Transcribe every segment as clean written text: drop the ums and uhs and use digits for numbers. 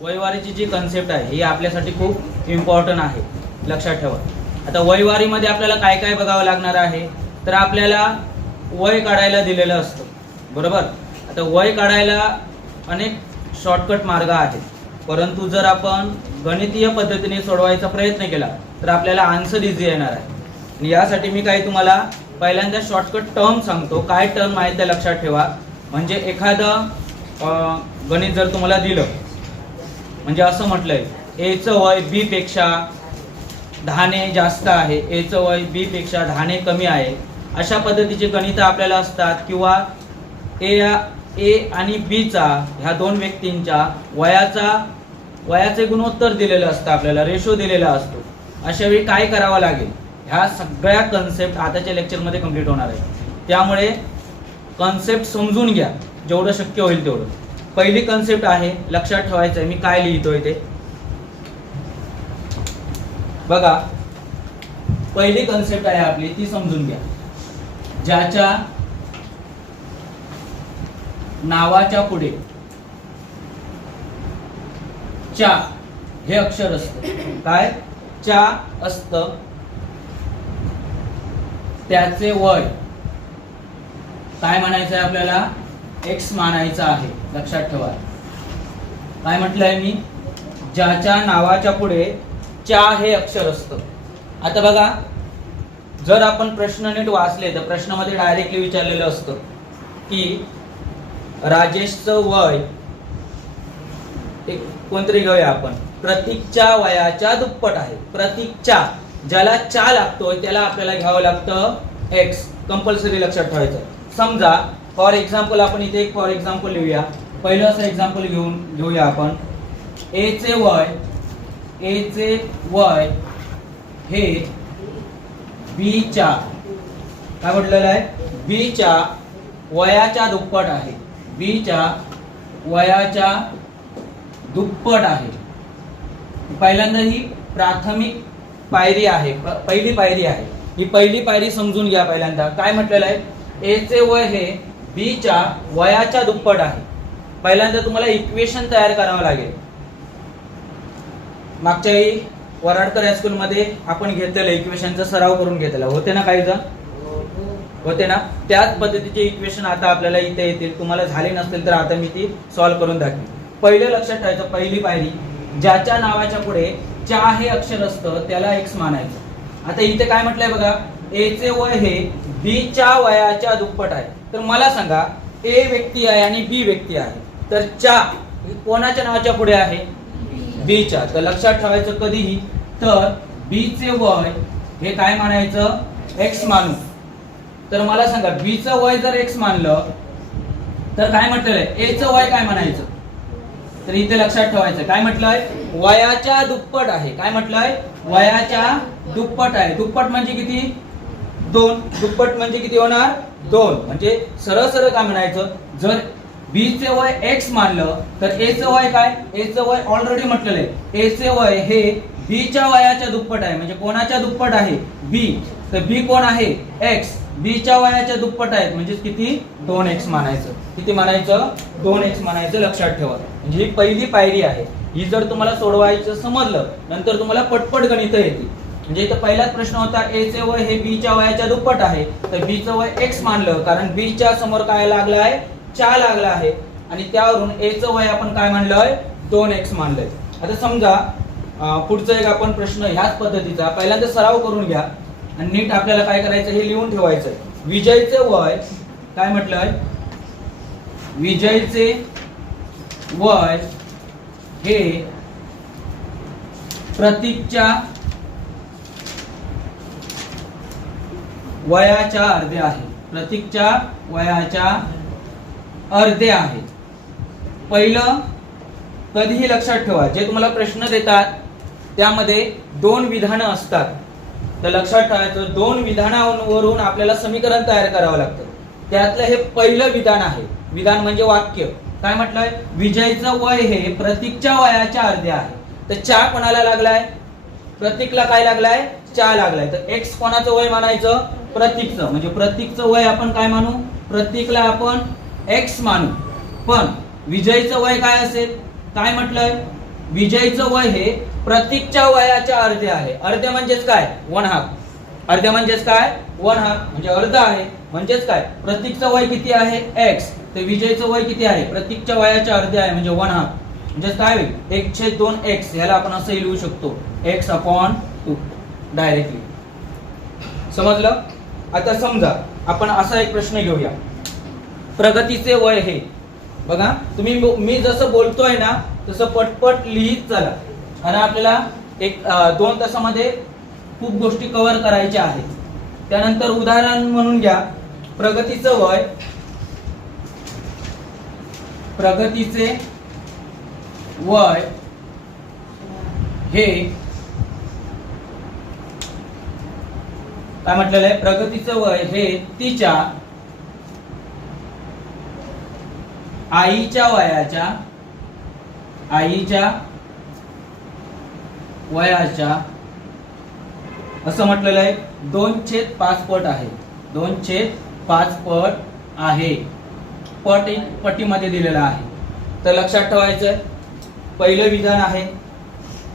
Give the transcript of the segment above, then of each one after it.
वयवारीची जी concept आहे ही आपल्यासाठी खूप इम्पॉर्टंट आहे, लक्षात ठेवा. आता वयवारीमध्ये आपल्याला काय काय बघावं लागणार आहे, तर आपल्याला वय काढायला दिलेलं असतं, बरोबर. आता वय काढायला अनेक शॉर्टकट मार्ग आहेत, परंतु जर आपण गणितीय पद्धतीने सोडवायचा प्रयत्न केला तर आपल्याला आन्सर इझी येणार आहे. आणि यासाठी मी काही तुम्हाला पहिल्यांदा शॉर्टकट टर्म सांगतो. काय टर्म आहे ते लक्षात ठेवा. म्हणजे एखादं गणित जर तुम्हाला दिलं, म्हणजे असं म्हटलंय एचं वय बी पेक्षा 10 जास्त आहे, एचं वय बी पेक्षा 10 कमी आहे, अशा पद्धतीचे गणित आपल्याला असतात. किंवा ए आणि बी चा ह्या दोन व्यक्तींच्या वयाचे गुणोत्तर दिलेलं असतं, आपल्याला रेशो दिलेला असतो. अशा वेळी काय करावं लागेल, ह्या सगळ्या कन्सेप्ट आताच्या लेक्चरमध्ये कंप्लीट होणार आहे. त्यामुळे कन्सेप्ट समजून घ्या जेवढं शक्य होईल तेवढं. पहिली कन्सेप्ट आहे, लक्षात ठेवायचं आहे मी काय लिहितोय ते बघा. पहिली कन्सेप्ट आहे आपली, ती समजून घ्या. ज्याच्या नावाच्या पुढे चा हे अक्षर असतं, काय चा असतं, त्याचे वय काय म्हणायचं आहे आपल्याला, एक्स मानायचं आहे. लक्षात ठेवा काय म्हटलंय मी, ज्याच्या नावाच्या पुढे चा हे अक्षर असतं. आता बघा, जर आपण प्रश्न नीट वाचले तर प्रश्नामध्ये डायरेक्टली विचारलेलं असतं की राजेशचं वय कोणतरी घेऊया आपण, प्रतीकच्या वयाच्या दुप्पट आहे. प्रतीकच्या ज्याला चा लागतोय त्याला आपल्याला घ्यावं लागतं एक्स, कंपल्सरी लक्षात ठेवायचं. समजा फॉर एक्झाम्पल आपण इथे एक फॉर एक्झाम्पल लिहूया. पहिलं असं एक्झाम्पल घेऊया आपण. एचे वय हे बी च्या काय म्हटलेलं आहे, बी च्या वयाच्या दुप्पट आहे, बी च्या वयाच्या दुप्पट आहे. पहिल्यांदा ही प्राथमिक पायरी आहे, पहिली पायरी आहे. ही पहिली पायरी समजून घ्या. पहिल्यांदा काय म्हटलेलं आहे, एचे वय हे बी च्या वयाच्या दुप्पट आहे. पहिल्यांदा तुम्हाला इक्वेशन तयार करावं लागेल. मागच्या वेळी वराडकर हायस्कूल मध्ये आपण घेतलेलं इक्वेशनचा सराव करून घेतलेला होते ना, काही जण होते ना. त्याच पद्धतीचे इक्वेशन आता आपल्याला इथे येतील. तुम्हाला झाले नसतील तर आता मी ती सॉल्व्ह करून दाखवेन. पहिलं लक्षात ठेवायचं, पहिली पायरी, ज्याच्या नावाच्या पुढे चा हे अक्षर असतं त्याला एक्स मानायचं. आता इथे काय म्हटलंय बघा, एचे वय हे बी च्या वयाच्या दुप्पट आहे. तर मला सांगा, ए व्यक्ती आहे आणि बी व्यक्ती आहे, तर चा कोणाच्या नावाच्या पुढे आहे, बी च्या. तर लक्षात ठेवायचं कधीही, तर बी चे वय हे काय मानायचं, एक्स मानू. तर मला सांगा, बी चं वय जर एक्स मानलं तर काय म्हटलेलं आहे, ए चं वय काय म्हणायचं. तर इथे लक्षात ठेवायचं काय म्हटलंय, वयाच्या दुप्पट आहे. काय म्हटलंय, वयाच्या दुप्पट आहे. दुप्पट म्हणजे किती, 2. दुप्पट म्हणजे किती होणार, 2. म्हणजे सरळ सरळ काय म्हणायचं, जर बी चे वय एक्स मानलं तर ए चं वय काय, ए चं वय ऑलरेडी म्हटलेलं आहे, ए चे वय हे बी च्या वयाच्या दुप्पट आहे. म्हणजे कोणाच्या दुप्पट आहे, बी. तर बी कोण आहे, एक्स. बी च्या वयाच्या दुप्पट आहेत म्हणजे किती, 2x मानायचं. किती मानायचं, 2x मानायचं. लक्षात ठेवा. म्हणजे ही पहिली पायरी आहे. ही जर तुम्हाला सोडवायचं समजलं नंतर तुम्हाला पटपट गणित येतील. म्हणजे इथं पहिलाच प्रश्न होता, ए चे वय हे बी च्या वयाच्या दुप्पट आहे, तर बी चं वय एक्स मानलं, कारण बी च्या समोर काय लागला आहे, चा लागला आहे, आणि त्यावरून ए चं वय आपण काय मानलंय, 2x मानलंय. आता समजा पुढचा एक आपण प्रश्न ह्याच पद्धतीचा पहिल्यांदा सराव करून घ्या आणि नीट आपल्याला काय करायचं हे लिहून ठेवायचं. विजयचे वय काय म्हटलंय, विजयचे वय हे प्रतीकच्या वयाच्या अर्धे आहे. प्रतीकच्या वयाच्या अर्धे आहे. पहिलं कधीही लक्षात ठेवा, जे तुम्हाला प्रश्न देतात त्यामध्ये 2 विधानं असतात. तर लक्षात ठेवायचं, 2 विधानावरून आपल्याला समीकरण तयार करावं लागतं. त्यातलं हे पहिलं विधान आहे. विधान म्हणजे वाक्य. काय म्हटलंय, विजयचं वय हे प्रतीकच्या वयाच्या अर्धे आहे. तर चा कोणाला लागलाय, प्रतीकला काय लागलाय, चा लागलाय. तर एक्स कोणाचं वय मानायचं, प्रतीकचं. म्हणजे प्रतीकचं वय आपण काय मानू, प्रतीकला आपण एक्स मानू. पण विजयचं वय काय असेल, काय म्हटलंय, विजयचं वय हे प्रतीकच्या वयाच्या अर्धे आहे. अर्धे म्हणजेच काय? 1/2. अर्धे म्हणजेच काय? 1/2 म्हणजे अर्ध आहे. म्हणजेच काय? प्रतीकचं वय किती आहे? x. तर विजयचं वय किती आहे? प्रतीकच्या वयाच्या अर्धे आहे म्हणजे 1/2. म्हणजे काय होईल? 1/2x. याला आपण असं लिहू शकतो x/2 डायरेक्टली. समजलं? आता समजा आपण असा एक प्रश्न घेऊया. प्रगतीचे वय हे बघा, तुम्ही मी जसं बोलतोय ना तसं पटपट लिहित चला, कारण आपल्याला 2 तासामध्ये खूप गोष्टी कव्हर करायच्या आहेत. त्यानंतर उदाहरण म्हणून घ्या. प्रगतीचे वय हे काय म्हटलेलं आहे? प्रगतीचं वय हे तिच्या आईच्या वयाच्या असं म्हटलेलं आहे 2/5 पट आहे. 2/5 पट आहे. पटीमध्ये दिलेला आहे. तर लक्षात ठेवायचं, पहिलं विधान आहे.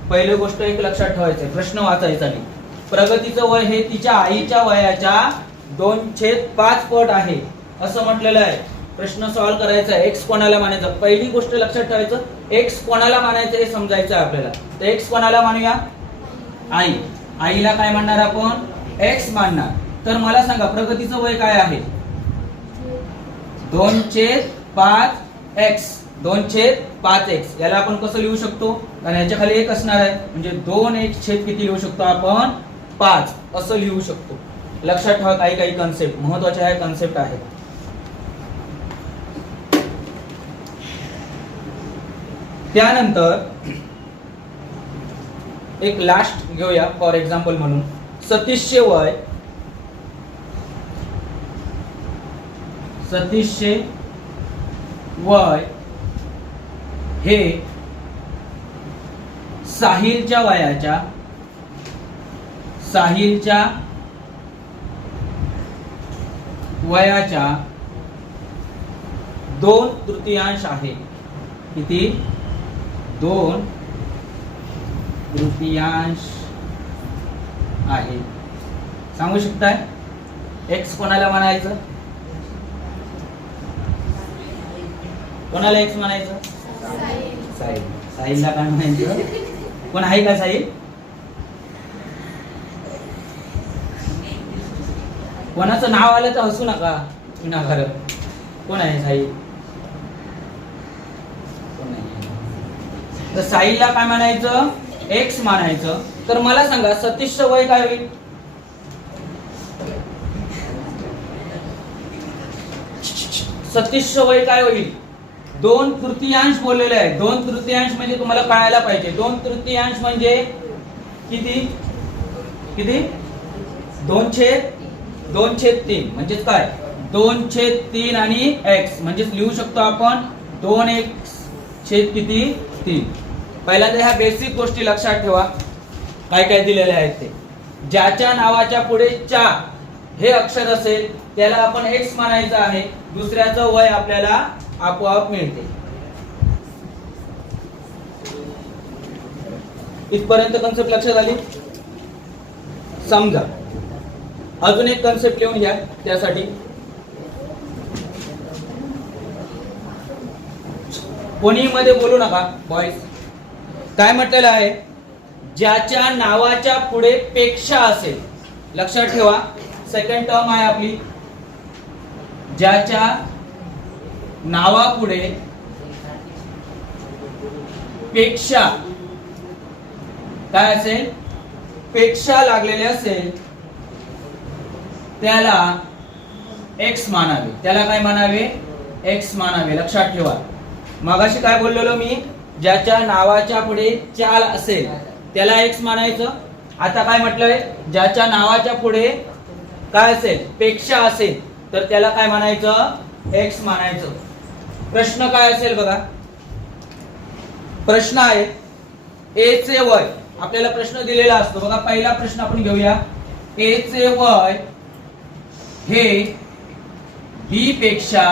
पहिली गोष्ट एक लक्षात ठेवायचं, प्रश्न वाचायचा नाही. प्रगतीचं वय हे तिच्या आईच्या वयाच्या 2/5 पट आहे असं म्हटलेलं आहे. प्रश्न सॉल्व्ह करायचा आहे. एक्स कोणाला मानायचं? पहिली गोष्ट लक्षात ठेवायचं, एक्स कोणाला मानायचं हे समजायचं आहे आपल्याला. तर एक्स कोणाला मानूया? आई. आईला काय मानणार आपण? एक्स मानणार. तर मला सांगा प्रगतीचं वय काय आहे? 2/5x. 2/5x. याला आपण कसं लिहू शकतो? कारण याच्या खाली 1 असणार आहे म्हणजे 2x छेद किती लिहू शकतो आपण? 5 असं लिहू शकतो. लक्षात ठेवा, काही कन्सेप्ट महत्वाच्या आहे, कन्सेप्ट आहेत. त्यानंतर एक लास्ट घेऊया फॉर एक्झाम्पल म्हणून. सतीशचे वय हे साहिलच्या वयाच्या 2/3 आहे. किती? 2/3 आहे. सांगू शकताय एक्स कोणाला म्हणायचं? कोणाला एक्स म्हणायचं? साहिल. साहिलला काय म्हणायचं? कोण आहे का साहिल? कोणाचं नाव आलं तर हसू नका विनाकारण. कोण आहे साहिल? तर साहिलला काय म्हणायचं? एक्स म्हणायचं. तर मला सांगा सतीशचं वय काय होईल? सतीशचं वय काय होईल? 2/3 बोललेलं आहे. 2/3 म्हणजे तुम्हाला कळायला पाहिजे. 2/3 म्हणजे किती? 2/3 म्हणजे काय? 2/3 आणि x म्हणजे लिहू शकतो आपण 2x छेद किती? 3. पहिल्यांदा ह्या बेसिक गोष्टी लक्षात ठेवा. काय दिलेले आहेत ते. ज्याच्या नावाच्या पुढे चा हे अक्षर असेल त्याला आपण एक्स मानायचं आहे. दुसऱ्याचं वय आपल्याला आपोआप मिळते. इथपर्यंत कन्सेप्ट लक्षात आली? समजा अजून एक कन्सेप्ट लिहून घ्या. त्यासाठी कोणी मध्ये बोलू नका बॉयज. काय म्हटलेलं आहे? ज्याच्या नावाच्या पुढे पेक्षा असेल. लक्षात ठेवा, सेकंड टर्म आहे आपली. ज्याच्या नावापुढे पेक्षा काय असेल? पेक्षा लागलेले असेल त्याला एक्स मानावे. त्याला काय मानावे? एक्स मानावे. लक्षात ठेवा. मगाशी काय बोललेलो मी? ज्याच्या नावाच्या पुढे चाल असेल त्याला एक्स मानायचं. आता काय म्हटलंय? ज्याच्या नावाच्या पुढे काय असेल? पेक्षा असेल तर त्याला काय मानायचं? एक्स मानायचं. प्रश्न काय असेल बघा. प्रश्न आहे ए चे वय. आपल्याला प्रश्न दिलेला असतो बघा. पहिला प्रश्न आपण घेऊया. ए चे वय हे बी पेक्षा,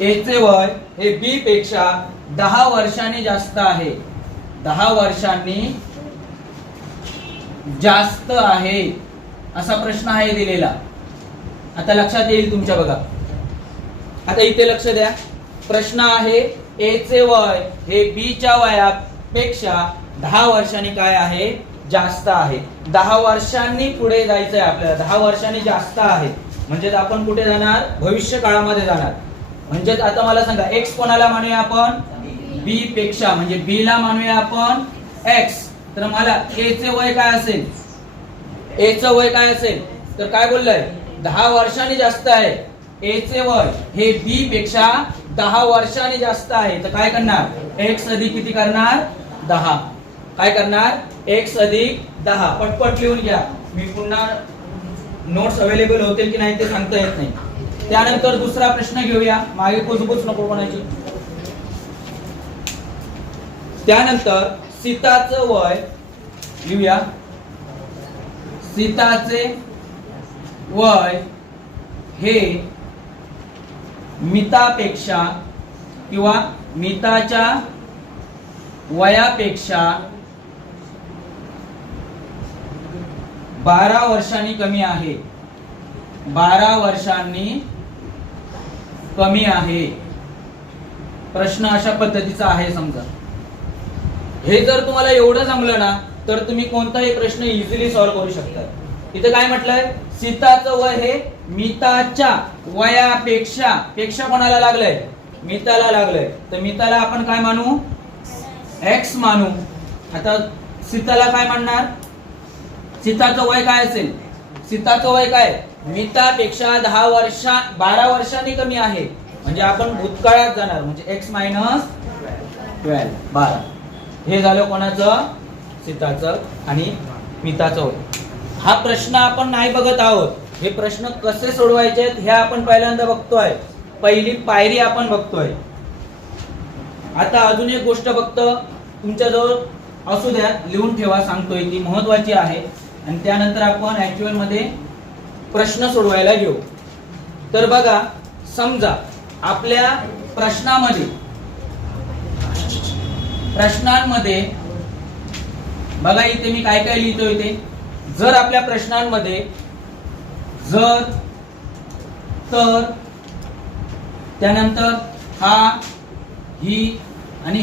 ए चे वय हे बी पेक्षा 10 वर्षांनी जास्त आहे, 10 वर्षांनी जास्त आहे असा प्रश्न आहे दिलेला. आता लक्षात येईल तुमच्या बघा. आता इथे लक्ष द्या. प्रश्न आहे ए चे वय हे बी च्या वयापेक्षा 10 वर्षांनी काय आहे, जास्त आहे. 10 वर्षांनी पुढे जायचंय आपल्याला. 10 वर्षांनी जास्त आहे म्हणजे आपण कुठे जाणार, भविष्य काळामध्ये जाणार. म्हणजे आता मला सांगा एक्स कोणाला मानूया आपण, बी पेक्षा, म्हणजे बी ला मानूया आपण एक्स. तर मला ए चे वय काय असेल, ए चं वय काय असेल, तर काय बोललंय 10 वर्षांनी जास्त आहे. ए चे वय हे बी पेक्षा 10 वर्षांनी जास्त आहे. तर काय करणार, एक्स अधिक किती करणार, 10. काय करणार, एक्स अधिक 10. पटपट लिहून घ्या. मी पुन्हा नोट्स अवेलेबल होतील की नाही ते सांगता येत नाही. त्यानंतर दुसरा प्रश्न घेऊया, मागे कुजबुज नको कोणाची. त्यानंतर सीताचं वय लिहूया. सीताचे वय हे मितापेक्षा किंवा मिताच्या वयापेक्षा 12 वर्षांनी कमी आहे. 12 वर्षांनी कमी आहे. प्रश्न अशा पद्धतीचा आहे समजा. हे जर तुम्हाला एवढं जमलं ना तर तुम्ही कोणताही प्रश्न इझिली सॉल्व्ह करू शकता. इथे काय म्हटलंय, सीताचं वय हे मिताच्या वयापेक्षा, पेक्षा कोणाला लागलंय, मिताला लागलंय. तर मिताला आपण काय मानू, एक्स मानू. आता सीताला काय म्हणणार, सीताचं वय काय असेल, सीताचं वय काय मितापेक्षा 12 वर्षांनी कमी आहे. म्हणजे आपण भूतकाळात जाणार, म्हणजे एक्स मायनस 12 12. हे झालं कोणाचं, सीताचं आणि मिताचं वय. हा प्रश्न आपण नाही बघत आहोत. हे प्रश्न कसे सोडवायचे आहेत हे आपण पहिल्यांदा बघतोय. पहिली पायरी आपण बघतोय. आता अजून एक गोष्ट बघतो तुमच्याजवळ असू द्या, लिहून ठेवा, सांगतोय ती महत्वाची आहे. आणि त्यानंतर आपण ऍक्च्युअल मध्ये प्रश्न सोडवायला घेऊ. तर बघा, समजा आपल्या प्रश्नांमध्ये बघा इथे मी काय काय लिहितोय ते. जर आपल्या प्रश्नांमध्ये जर, तर, त्यानंतर हा, ही आणि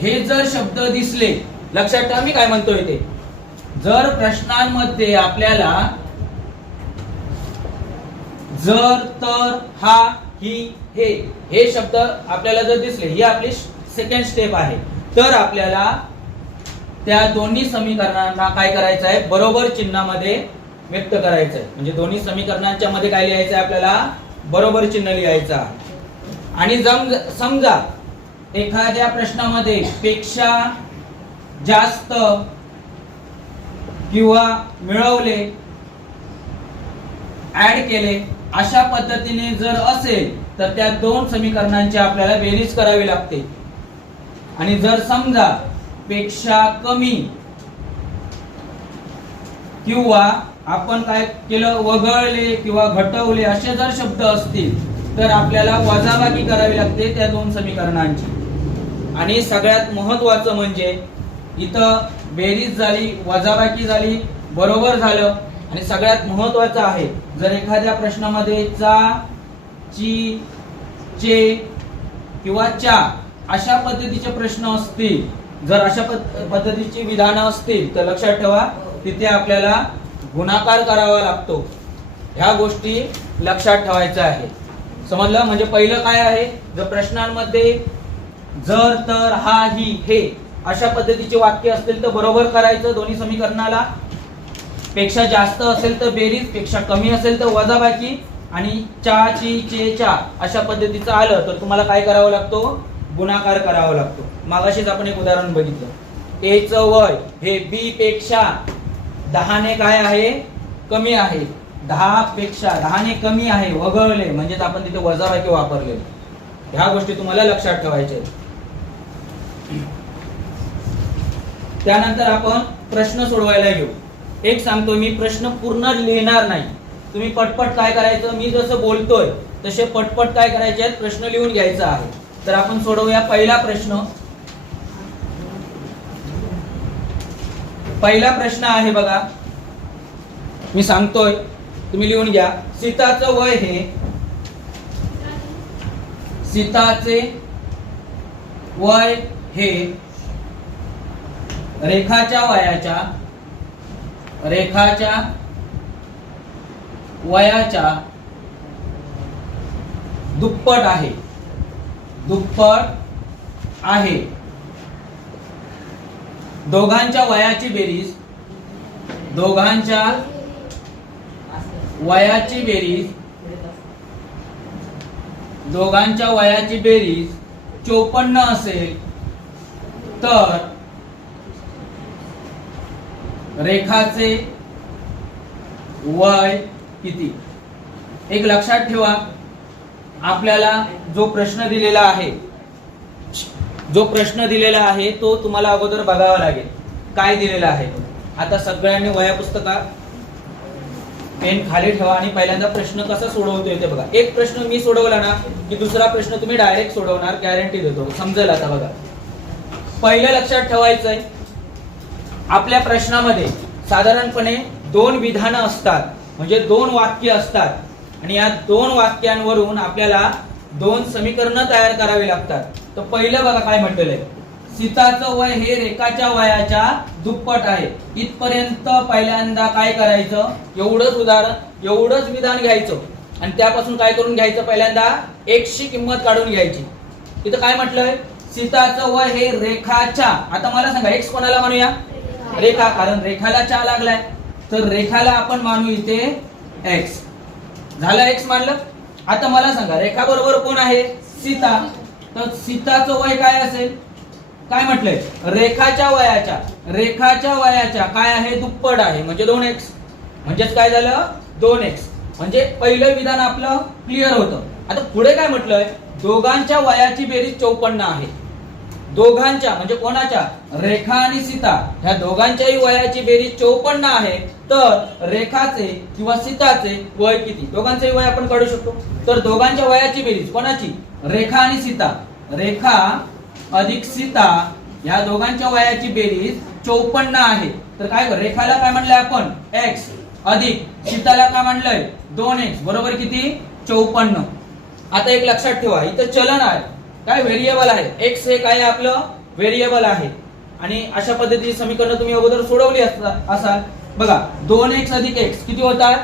हे जर शब्द दिसले, लक्षात ठेवा मी काय म्हणतोय ते. जर प्रश्नांमध्ये आपल्याला जर, तर, हा, ही, हे शब्द आपल्याला जर दिसले, ही आपली सेकंड स्टेप आहे. तर आपल्याला त्या दोन्ही समीकरणांना काय करायचं आहे, बरोबर चिन्हामध्ये व्यक्त करायचं आहे. म्हणजे दोन्ही समीकरणांच्या मध्ये काय लिहायचं आहे, आपल्याला बरोबर चिन्ह लिहायचं आहे. आणि समजा एखाद्या प्रश्नामध्ये पेक्षा जास्त किंवा मिळवले, ऍड केले अशा पद्धतीने जर असेल तर त्या दोन समीकरणांची आपल्याला बेरीज करावी लागते. आणि जर समजा पेक्षा कमी किंवा आपण काय केलं, वगळले किंवा घटवले असे जर शब्द असतील तर आपल्याला वजाबाकी करावी लागते त्या दोन समीकरणांची. आणि सगळ्यात महत्वाचं म्हणजे इथं बेरीज झाली, वजाबाकी झाली, बरोबर झालं. आणि सगळ्यात महत्वाचं आहे, जर एखाद्या प्रश्नामध्ये चा, ची, चे किंवा च्या अशा पद्धतीचे प्रश्न असतील, जर अशा पद्धतीची विधानं असतील तर लक्षात ठेवा तिथे आपल्याला गुणाकार करावा लागतो. ह्या गोष्टी लक्षात ठेवायच्या आहे. समजलं? म्हणजे पहिलं काय आहे, जर प्रश्नांमध्ये जर, तर, हा, ही, हे अशा पद्धतीचे वाक्य असतील तर बरोबर करायचं दोन्ही समीकरणाला. पेक्षा जास्त असेल तर बेरीज, पेक्षा कमी असेल तर वजाबाकी. आणि चा, ची, चे, चा अशा पद्धतीचं आलं तर तुम्हाला काय करावं लागतो, गुणाकार करावा लागतो. मागाशीच आपण एक उदाहरण बघितलं. ए चं वय हे बी पेक्षा 10 ने काय आहे, कमी आहे. 10 पेक्षा 10 ने कमी आहे, वगळले म्हणजेच आपण तिथे वजाबाकी वापरले. ह्या गोष्टी तुम्हाला लक्षात ठेवायच्या आहेत. त्यानंतर आपण प्रश्न सोडवायला घेऊ. एक सांगतो मी, प्रश्न पूर्ण लिहिणार नाही. तुम्ही पटपट काय करायचं, मी जसं बोलतोय तसे पटपट काय करायचे आहेत, प्रश्न लिहून घ्यायचा आहे. तर आपण सोडवूया पहिला प्रश्न. पहिला प्रश्न आहे बघा, मी सांगतोय तुम्ही लिहून घ्या. सीताचं वय हे, सीताचे वय हे रेखाच्या वयाच्या दुप्पट आहे. दोघांच्या वयाची बेरीज 54 असेल तर रेखाचे वय किती. एक लक्षात ठेवा, आपल्याला जो प्रश्न दिलेला आहे तो तुम्हाला अगोदर बघावा लागेल काय दिलेला आहे. आता सगळ्यांनी वह्या पुस्तकात पेन खाली ठेवा आणि पहिल्यांदा प्रश्न कसा सोडवतोय ते बघा. एक प्रश्न मी सोडवला ना की दुसरा प्रश्न तुम्ही डायरेक्ट सोडवणार, गॅरंटी देतो, समजेल. आता बघा, पहिलं लक्षात ठेवायचंय, आपल्या प्रश्नामध्ये साधारणपणे 2 विधानं असतात, म्हणजे 2 वाक्य असतात आणि या 2 वाक्यांवरून आपल्याला 2 समीकरणं तयार करावी लागतात. तर पहिलं बघा काय म्हटलेलं आहे, सीताचं वय हे रेखाच्या वयाच्या दुप्पट आहे. इथपर्यंत पहिल्यांदा काय करायचं, एवढंच विधान घ्यायचं आणि त्यापासून काय करून घ्यायचं, पहिल्यांदा x ची किंमत काढून घ्यायची. इथं काय म्हटलंय, सीताचं वय हे रेखाच्या, आता मला सांगा x कोणाला मानूया, रेखा, कारण रेखाला 4 लागलाय तर रेखाला आपण मानू इथे x. झालं, x मानलं. आता मला सांगा रेखा बरोबर कोण आहे, सीता. तर सीताचं वय काय असेल, काय म्हटलंय, रेखाच्या वयाच्या काय आहे, दुप्पट आहे, म्हणजे 2x. म्हणजेच काय झालं, 2x. म्हणजे पहिलं विधान आपलं क्लिअर होतं. आता पुढे काय म्हटलंय, दोघांच्या वयाची बेरीज 54 आहे. दोघांच्या म्हणजे कोणाच्या, रेखा आणि सीता, ह्या दोघांच्याही वयाची बेरीज 54 आहे. तर रेखाचे किंवा सीताचे वय किती, दोघांचेही वय आपण काढू शकतो. तर दोघांच्या वयाची बेरीज कोणाची, रेखा आणि सीता, रेखा अधिक सीता, ह्या दोघांच्या वयाची बेरीज 54 आहे. तर काय, रेखाला काय म्हणलंय आपण, x, अधिक सीताला काय म्हणलंय, 2x, बरोबर किती, 54. आता एक लक्षात ठेवा, इथं चलन आहे, काय व्हेरिएबल आहे, x हे काय आपलं व्हेरिएबल आहे. आणि अशा पद्धतीची समीकरण तुम्ही अगोदर सोडवली असाल. बघा, 2x अधिक x किती होतात,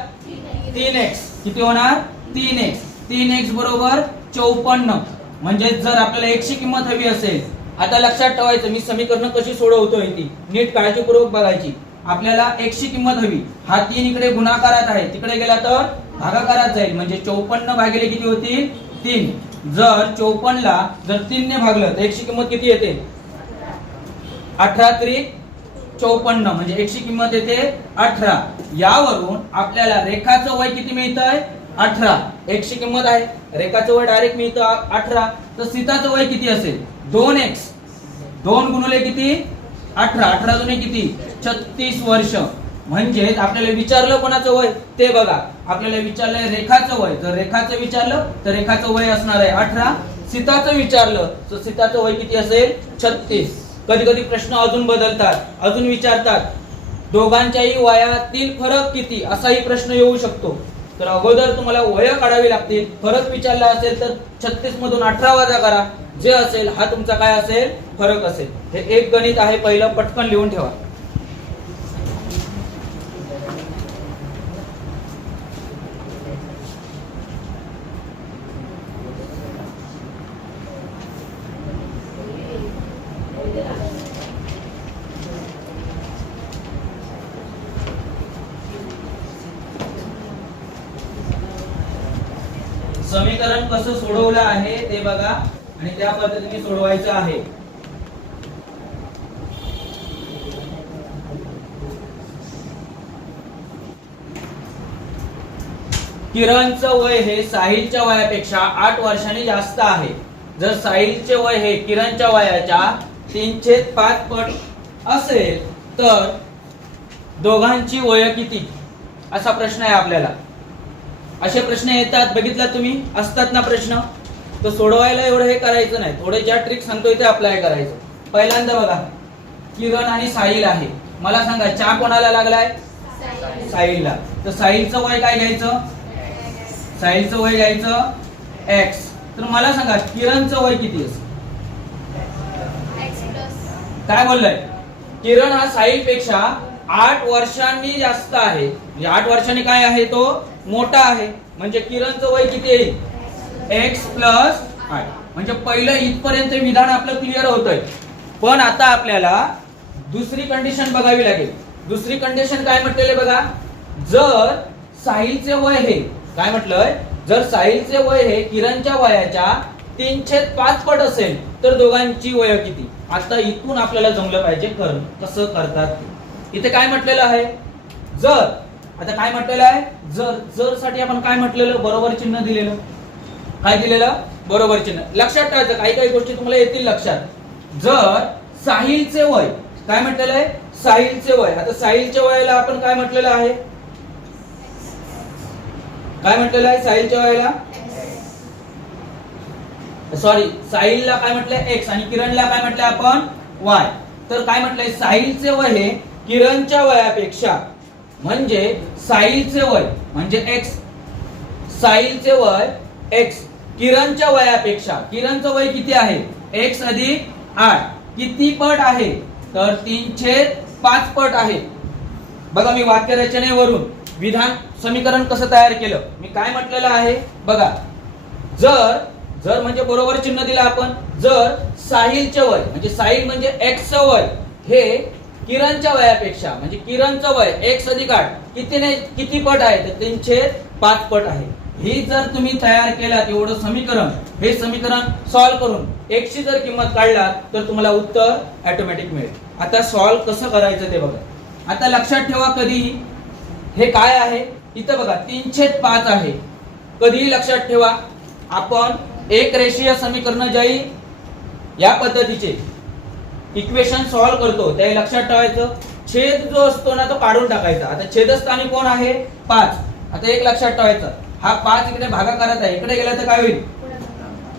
3x. किती होणार, 3x. 3x बरोबर 54. म्हणजे जर आपल्याला x ची किंमत हवी असेल, आता लक्षात ठेवायचं, मी समीकरण कशी सोडवतोय ती नीट काळजीपूर्वक बघायची. आपल्याला x ची किंमत हवी, हा 3 इकडे गुणाकारात आहे, तिकडे गेला तर भागाकारात जाईल, म्हणजे 54 भागिले किती होतील, 3. जर 54 ला जर 3 ने भागलं तर x ची किंमत किती येते, 18 त्रिक 54, म्हणजे x ची किंमत येते 18. यावरून आपल्याला रेखाचं वय किती मिळतंय, 18. x ची किंमत आहे, रेखाचं वय डायरेक्ट मिळतं 18. तर सीताचं वय किती असेल, 2x. 2 गुणिले किती, 18. 18 दुने किती, 36 वर्ष. म्हणजेच आपल्याला विचारलं कोणाचं वय ते बघा, आपल्याला विचारलंय रेखाचं वय, जर रेखाचं विचारलं तर रेखाचं वय असणार आहे 18. सीताचं विचारलं तर सीताचं वय किती असेल, 36. कधी कधी प्रश्न अजून बदलतात, अजून विचारतात दोघांच्याही वयातील फरक किती, असाही प्रश्न येऊ शकतो. तर अगोदर तुम्हाला वय काढावी लागतील. फरक विचारला असेल तर 36 मधून 18 वजा करा, जे असेल हा तुमचा काय असेल, फरक असेल. हे एक गणित आहे, पहिलं पटकन लिहून ठेवा. समीकरण कसं सोडवलं आहे ते बघा आणि त्या पद्धतीने सोडवायचं आहे. किरणचं वय हे साहिलच्या वयापेक्षा 8 वर्षांनी जास्त आहे. जर साहिलचे वय हे किरणच्या वयाच्या 3/5 पट असेल तर दोघांची वय किती, असा प्रश्न आहे आपल्याला. असे प्रश्न येतात, बघितला तुम्ही, असतात ना प्रश्न. तर सोडवायला एवढं हे करायचं नाही, थोडे ज्या ट्रिक सांगतोय ते अप्लाय करायचं. पहिल्यांदा बघा, किरण आणि साहिल आहे. मला सांगा चहा कोणाला लागलाय? साहिलला. तर साहिलचं वय काय घ्यायचं? साहिलचं वय घ्यायचं x. तर मला सांगा किरणचं वय किती आहे? काय बोललाय? किरण हा साहिल पेक्षा 8 वर्षांनी जास्त आहे, म्हणजे 8 वर्षांनी काय आहे तो मोठा आहे, म्हणजे किरणचं वय किती येईल? x plus 8. म्हणजे पहिलं इथपर्यंत विधान आपलं क्लिअर होतंय. पण आता आपल्याला दुसरी कंडिशन बघावी लागेल. दुसरी कंडिशन काय म्हटलेले बघा, जर साहिलचे वय हे काय म्हटलंय, जर साहिलचे वय हे किरणच्या वयाच्या 3/5 पट असेल तर दोघांची वय किती? आता इथून आपल्याला जमलं पाहिजे कसं करतात. इथे काय म्हटलेलं आहे, जर. आता काय म्हटलेलं आहे, जर साठी आपण काय म्हटलेलं, बरोबर चिन्ह दिलेलं. काय दिलेलं? बरोबर चिन्ह. लक्षात ठेवायचं, काही काही गोष्टी तुम्हाला येतील लक्षात. जर साहिलचे वय काय म्हटलेलं आहे, साहिलचे वय. आता साहिलच्या वयाला आपण काय म्हटलेलं आहे, काय म्हटलेलं आहे साहिलच्या वयाला? सॉरी, साहिलला काय म्हटलंय x आणि किरणला काय म्हटलंय आपण y. तर काय म्हटलंय, साहिलचे वय हे किरणच्या वयापेक्षा, म्हणजे साहिलचे वय म्हणजे x, साहिलचे वय x किरणच्या वयापेक्षा. किरणचं वय किती आहे? x अधिक 8. किती पट आहे? तर 3/5 पट आहे. बघा, मी वाक्यरचनेवरून विधान समीकरण कसं तयार केलं, मी काय म्हटलेलं आहे बघा. जर म्हणजे बरोबर चिन्ह दिलं आपण. जर साहिलचे वय म्हणजे साहिल म्हणजे x चं वय हे किरणच्या वयापेक्षा, म्हणजे किरणचं वय x अधिक 8 किती पट आहे? तर 3/5 पट आहे. ही जर तुम्ही तयार केलात एवढं समीकरण, हे समीकरण सॉल्व्ह करून x ची जर किंमत काढला तर तुम्हाला उत्तर ऑटोमॅटिक मिळेल. आता सॉल्व्ह कसं करायचं ते बघा. आता लक्षात ठेवा, कधीही हे काय आहे, इथं बघा 3/5 आहे. कधीही लक्षात ठेवा, आपण एक रेषीय समीकरण ज्याही या पद्धतीचे इक्वेशन सॉल्व्ह करतो त्या लक्षात ठेवायचं, छेद जो असतो ना तो काढून टाकायचा. आता छेदस्थानी कोण आहे? 5. आता एक लक्षात ठेवायचं, हा 5 इकडे भागाकारात आहे, इकडे गेला तर काय होईल?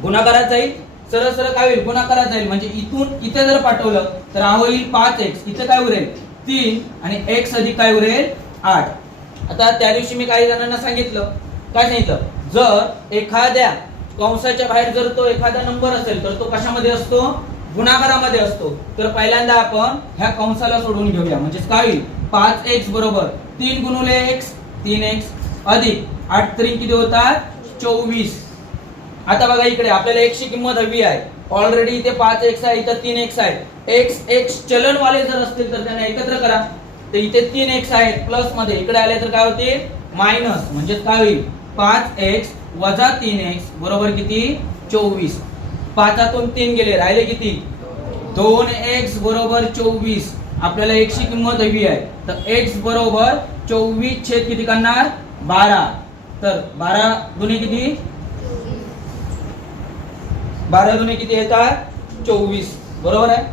गुणाकारात जाईल. सरळ सरळ काय होईल? गुणाकारात जाईल. म्हणजे इथून इथे जर पाठवलं तर हा होईल 5x, इथे काय उरेल? 3 आणि x अधिक काय उरेल? 8. आता त्या दिवशी मी काही जणांना सांगितलं, काय सांगितलं, जर एखाद्या कंसाच्या बाहेर जर तो एखादा नंबर असेल तर तो कशामध्ये असतो? गुणाकारामध्ये असतो. तर पहिल्यांदा आपण ह्या कंसाला सोडून घेऊया, म्हणजे काय होईल? 5x बरोबर 3 गुणिले x 3x अधिक 8 3 किती होतात? 24. आता बघा इकडे आपल्याला x ची किंमत हवी आहे. ऑलरेडी इथे 5x आहे, इथे 3x आहे. x चलनवाले जर असतील तर त्यांना एकत्र करा. तर इथे 3x आहेत प्लस मध्ये, इकडे आले तर काय होते? मायनस. म्हणजे काय होईल? 5x वजा 3x बरोबर किती? 24. 5तून 3 गेले, राहिले किती? 2x बरोबर 24. आपल्याला x ची किंमत हवी आहे. तर x बरोबर 24 छेद किती करणार? 12. तर 12 दुने किती? 12 दुने किती येतात? 24. बरोबर आहे.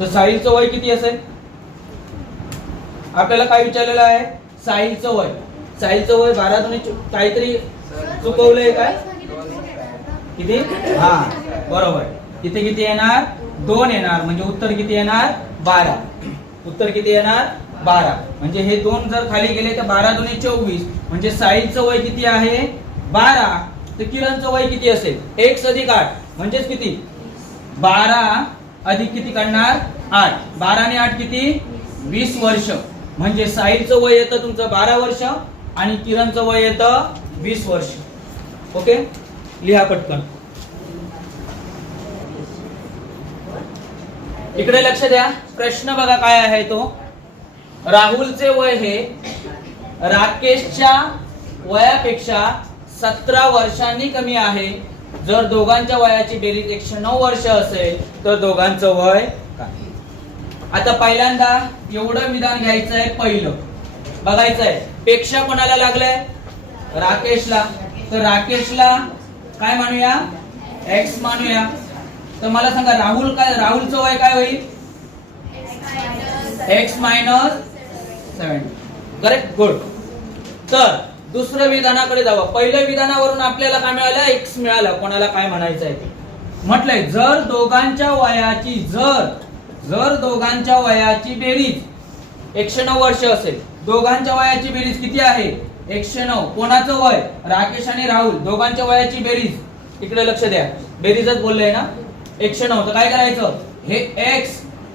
तर साहिलचं वय किती असेल? आपल्याला काय विचारलेलं आहे? साहिलचं वय. साहिलचं वय 12 दुने काहीतरी चुकवलंय काय? किती? हा बरोबर. इथे किती येणार? 2 येणार. म्हणजे उत्तर किती येणार? 12. उत्तर किती येणार? 12. म्हणजे हे 2 जर खाली गेले तर 12 दुने 24. म्हणजे साहिलचं वय किती आहे? 12. तर किरणचं वय किती असेल? x अधिक 8 म्हणजेच किती? 12 अधिक किती काढणार? 8. 12 आणि 8 किती? 20 वर्ष. म्हणजे साहिलचं वय येतं तुमचं 12 वर्ष आणि किरणचं वय येतं 20 वर्ष. ओके, लिहा पटकन. इकडे लक्ष द्या, प्रश्न बघा काय आहे तो. राहुलचे वय हे राकेशच्या वयापेक्षा 17 वर्षांनी कमी आहे. जर दोघांच्या वयाची बेरीज 109 वर्ष असेल तर दोघांचं वय काय? आता पहिल्यांदा एवढं विधान घ्यायचंय, पहिलं बघायचंय पेक्षा कोणाला लागलंय? राकेशला. तर राकेशला काय मानूया? x मानूया. तर मला सांगा राहुलचं वय काय होईल? x - 7. Correct, good. तर दुसऱ्या विधानाकडे जावं. पहिल्या विधानावरून आपल्याला काय मिळालं? एक्स मिळालं. कोणाला काय म्हणायचं आहे ते म्हटलंय. जर दोघांच्या वयाची बेरीज 109 वर्ष असेल. दोघांच्या वयाची बेरीज किती आहे? 109. कोणाचं वय? राकेश आणि राहुल. दोघांच्या वयाची बेरीज, इकडे लक्ष द्या, बेरीजच बोललोय ना, 109. तर काय करायचं? हे x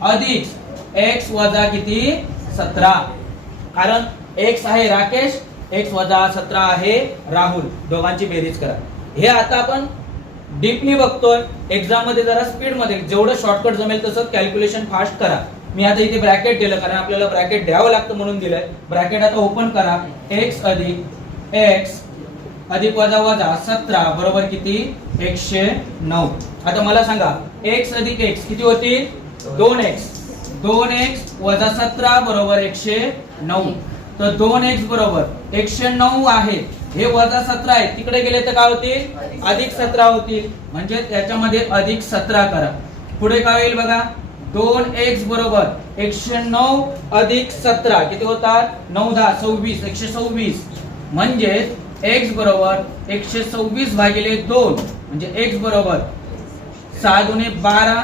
अधिक x वजा किती? 17. कारण x आहे राकेश, x वजा 17 आहे राहुल. दोघांची बेरीज करा. हे आता आपण डीपली बघतोय. एक्झाम मध्ये जरा स्पीड मध्ये, जेवढं शॉर्टकट जमेल तसं कॅल्क्युलेशन फास्ट करा. मी आता इथे ब्रॅकेट दिलं कारण आपल्याला ब्रॅकेट द्यावं लागतं म्हणून दिलंय. ब्रॅकेट आता ओपन करा. x अधिक x अधिक वजा वजा 17 बरोबर किती? 109. आता मला सांगा x अधिक x किती होतील? 2x. 2x वजा 17 बरोबर 109. तर 2x बरोबर 109 आहे. हे वजा 17 आहे, तिकडे गेले तर काय होतील? अधिक 17 होतील. म्हणजे त्याच्यामध्ये अधिक 17 करा. पुढे काय होईल बघा? 2x बरोबर 109 अधिक 17 किती होतात? 9 10 26 126. म्हणजे x बरोबर 126 भागिले 2 म्हणजे x बरोबर 6 दुने 12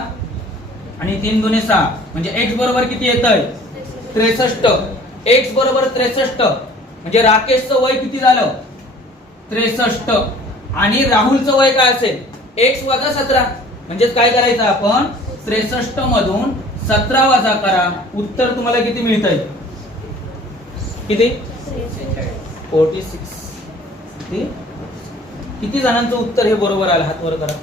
आणि 3 दुने 6 म्हणजे x बरोबर किती येतंय? 63. x बरोबर 63 म्हणजे राकेशचं वय किती झालं? 63. आणि राहुलचं वय काय असेल? x वजा 17. म्हणजे काय करायचं आपण? 63 मधून 17 वजा करा. उत्तर तुम्हाला किती मिळतंय? किती? 46. किती जणांचं उत्तर हे बरोबर आलं? हात वर करा.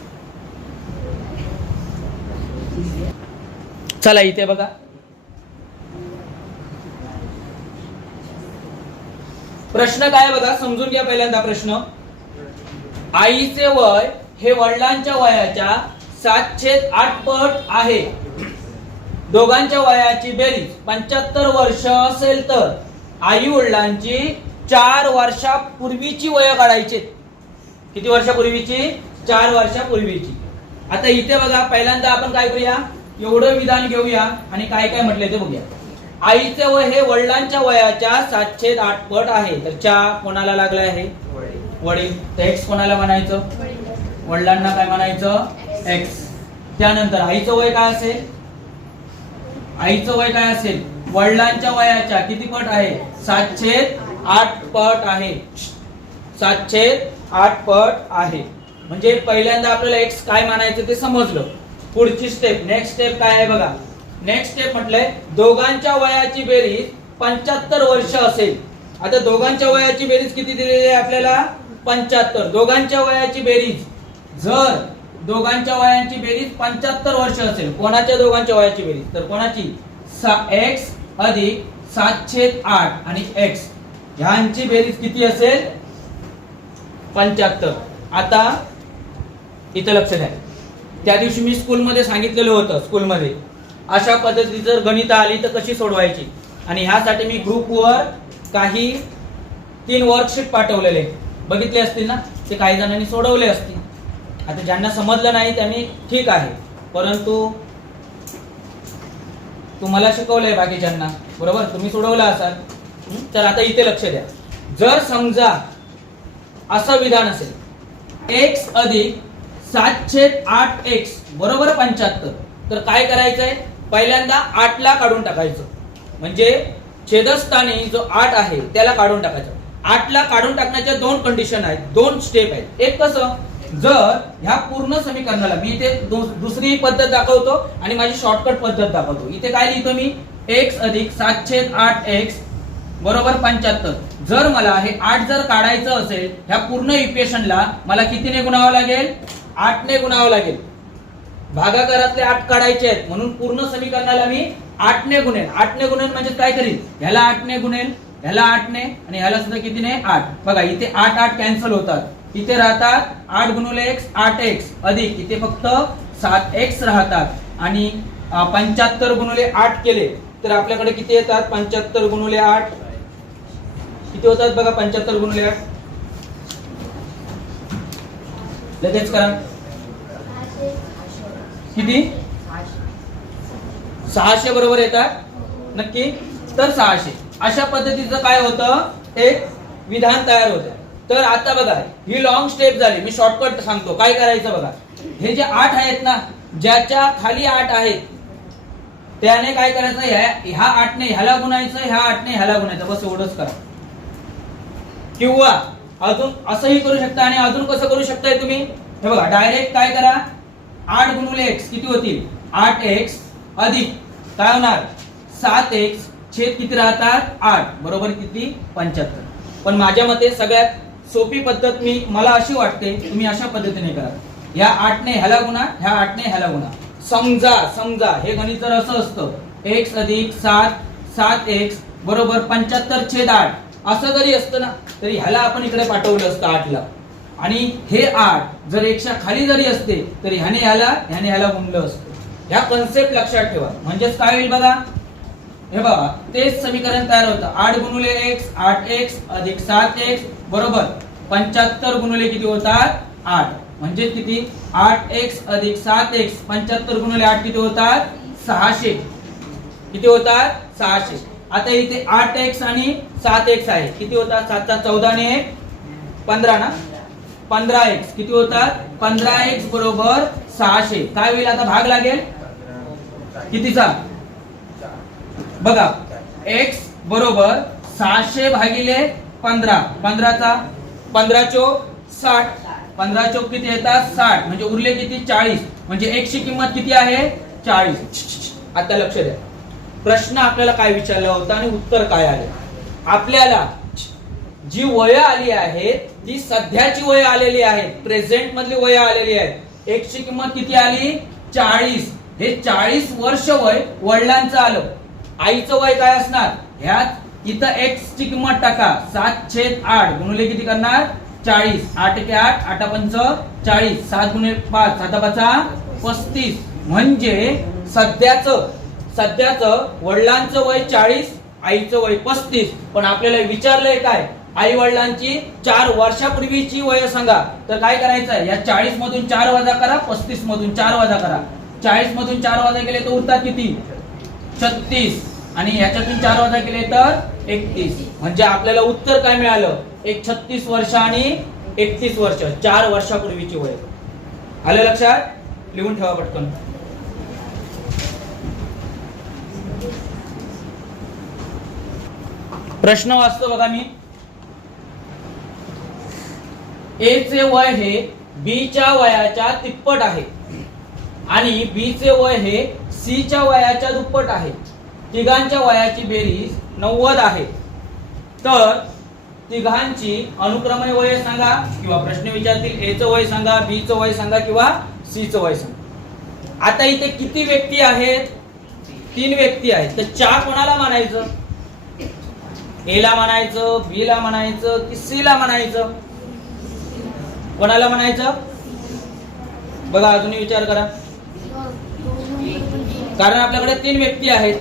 चला इथे बघा. प्रश्न काय बघा, समजून घ्या पहिल्यांदा प्रश्न. आईचे वय हे वडिलांच्या वयाच्या 7/8 पट आहे. दोघांच्या वयाची बेरीज 75 वर्ष असेल तर आई वडिलांची 4 वर्षापूर्वीची वय काढायची. किती वर्षापूर्वीची? 4 वर्षापूर्वीची. आता इथे बघा, पहिल्यांदा आपण काय करूया? एवढं विधान घेऊया आणि काय काय म्हटले ते बघूया. आईचे वय हे वडिलांच्या वयाच्या 7/8 पट आहे. तर 4 कोणाला लागला आहे? वडील. तर x कोणाला म्हणायचं? वडिलांना काय म्हणायचं? x. त्यानंतर आईचं वय काय असेल? आईचं वय काय असेल? वडिलांच्या वयाच्या किती पट आहे? 7/8 पट आहे. 7/8 पट आहे. म्हणजे पहिल्यांदा आपल्याला x काय म्हणायचं ते समजलं. पुढची स्टेप, नेक्स्ट स्टेप काय आहे बघा. नेक्स्ट स्टेप म्हटलंय दोघांच्या वयाची बेरीज 75 वर्ष असेल. आता दोघांच्या वयाची बेरीज किती दिलेली आहे आपल्याला? 75. दोघांच्या वयाची बेरीज, जर दोघांच्या वयाची बेरीज 75 वर्ष असेल, कोणाच्या दोघांच्या वयाची बेरीज? तर कोणाची? x अधिक 7/8 आणि x ह्यांची बेरीज किती असेल? 75. आता इथं लक्ष द्या. त्या दिवशी मी स्कूलमध्ये सांगितलेलं होतं, स्कूलमध्ये अशा पद्धतीची जर गणित आली तर कशी सोडवायची. आणि ह्यासाठी मी ग्रुपवर काही 3 वर्कशीट पाठवलेले, बघितले असतील ना? ते काही जणांनी सोडवले असतील. आता ज्यांना समजलं नाही त्यांनी ठीक आहे, परंतु तुम्हाला शिकवलंय बाकीच्यांना, बरोबर? तुम्ही सोडवलं असाल. तर आता इथे लक्ष द्या. जर समजा असं विधान असेल x अधिक 7/8x बरोबर 75, तर काय करायचंय? पहिल्यांदा 8 ला काढून टाकायचं. म्हणजे छेदस्थानी जो 8 आहे त्याला काढून टाकायचं. 8 ला काढून टाकण्याच्या 2 कंडिशन आहेत, 2 स्टेप आहेत. एक कसं, जर ह्या पूर्ण समीकरणाला मी इथे दुसरी पद्धत दाखवतो आणि माझी शॉर्टकट पद्धत दाखवतो. इथे काय लिहितो मी? x अधिक 7/8x बरोबर 75. जर मला हे 8 जर काढायचं असेल, ह्या पूर्ण इक्वेशनला मला कितीने गुणावं लागेल? 8 ने गुणावं लागेल. भागाकारातले 8 काढायचे आहेत म्हणून पूर्ण समीकरणाला मी 8 ने गुणेल. 8 ने गुणेल म्हणजे काय करील? ह्याला 8 ने गुणेल, ह्याला 8 ने आणि ह्याला सुद्धा कितीने? 8. बघा इथे 8 8 कॅन्सल होतात. इथे राहतात 8 गुणिले x 8x अधिक इथे फक्त 7x राहतात. आणि 75 गुणिले 8 केले तर आपल्याकडे किती येतात? 75 गुणिले 8 किती होतात बघा? 75 गुणिले 8 लगेच करा. किती? 600 बरोबर येतात नक्की. तर 600 अशा पद्धतीचं काय होतं? एक विधान तयार होतं. तर आता बघा ही लॉंग स्टेप झाली. मी शॉर्टकट सांगतो काय करायचं बघा. हे जे 8 आहेत ना, ज्याच्या खाली 8 आहेत त्याने काय करायचं, ह्या 8 ने ह्याला गुणायचं, ह्या 8 ने ह्याला गुणायचं, बस एवढंच करा. किंवा अजून असंही करू शकता. आणि अजून कसं करू शकताय तुम्ही, हे बघा डायरेक्ट काय करा, 8 गुणिले x किती होतील, 8x अधिक काय होणार 7x छेद किती राहतात 8 बरोबर किती 75. पण माझ्या मते सगळ्यात सोपी पद्धत मला अशी वाटते, तुम्ही अशा पद्धतीने करा. ह्या 8 ने ह्याला गुणा, ह्या 8 ने ह्याला गुणा. समजा हे गणित जर असं असतं x अधिक 7x बरोबर 75 छेद 8 असं जरी असतं ना, तरी ह्याला आपण इकडे पाठवलं असतं 8 ला. आणि हे 8 जर 1 च्या खाली जरी असते तरी ह्याने ह्याला गुणलं असतं. ह्या कन्सेप्ट लक्षात ठेवा. म्हणजेच काय होईल बघा, हे बघा तेच समीकरण तयार होतं. 8 गुणिले x 8x अधिक 7x बरोबर 75 गुणिले किती होतात 8. म्हणजे किती 8x अधिक 7x 75 गुणिले 8 किती होतात 600. किती होतात 600. आता इथे 8x आणि 7x आहे, किती होतात 7 चा 14 ने 15 ना, 15x किती होतात 15x बरोबर 600. काय होईल आता भाग लागेल कितीचा बघा, x बरोबर 600 भागिले 15, 15 चा 15 चोक 60, 15 चोक किती येतात 60 म्हणजे उरले किती 40. म्हणजे x ची किंमत किती आहे 40. आता लक्ष द्या, प्रश्न आपल्याला काय विचारला होता आणि उत्तर काय आले. आपल्याला जी वय आली आहे ती सध्याची वय आलेली आहे, प्रेझेंट मधली वय आलेली आहे. x ची किंमत किती आली 40. हे 40 वर्ष वय वडिलांचं आलं. आईचं वय काय असणार, ह्यात इथं x ची किंमत टाका 7/8 गुणिले किती करणार 40. 8 के 8 8 पंच 40, 7 गुणिले 5 7 5 35. म्हणजे सध्याचं वडिलांचं वय 40, आईचं वय 35. पण आपल्याला विचारलंय काय, आई वडिलांची 4 वर्षापूर्वीची वय सांगा. तर काय करायचं, या 40 मधून 4 वजा करा, 35 मधून 4 वजा करा. 40 मधून 4 वजा केले तर उरतात किती 36 आणि ह्याच्यातून 4 वजा केले तर 31. म्हणजे आपल्याला उत्तर काय मिळालं, एक 36 वर्ष आणि 31 वर्ष, 4 वर्षापूर्वीची वय. आलं लक्षात, लिहून ठेवा पटकन. प्रश्न वाचतो बघा मी. ए चे वय हे बी च्या वयाच्या तिप्पट आहे आणि बी चे वय हे सी च्या वयाच्या दुप्पट आहे. तिघांच्या वयाची बेरीज 90 आहे. तर तिघांची अनुक्रमे वय सांगा, किंवा प्रश्न विचारतील ए चं वय सांगा, बी चं वय सांगा किंवा सी चं वय सांगा. आता इथे किती व्यक्ती आहेत, 3 व्यक्ती आहेत. तर चा कोणाला म्हणायचं, ए ला म्हणायचं, बी ला म्हणायचं की सी ला म्हणायचं, कोणाला म्हणायचं बघा, अजूनही विचार करा. कारण आपल्याकडे 3 व्यक्ती आहेत.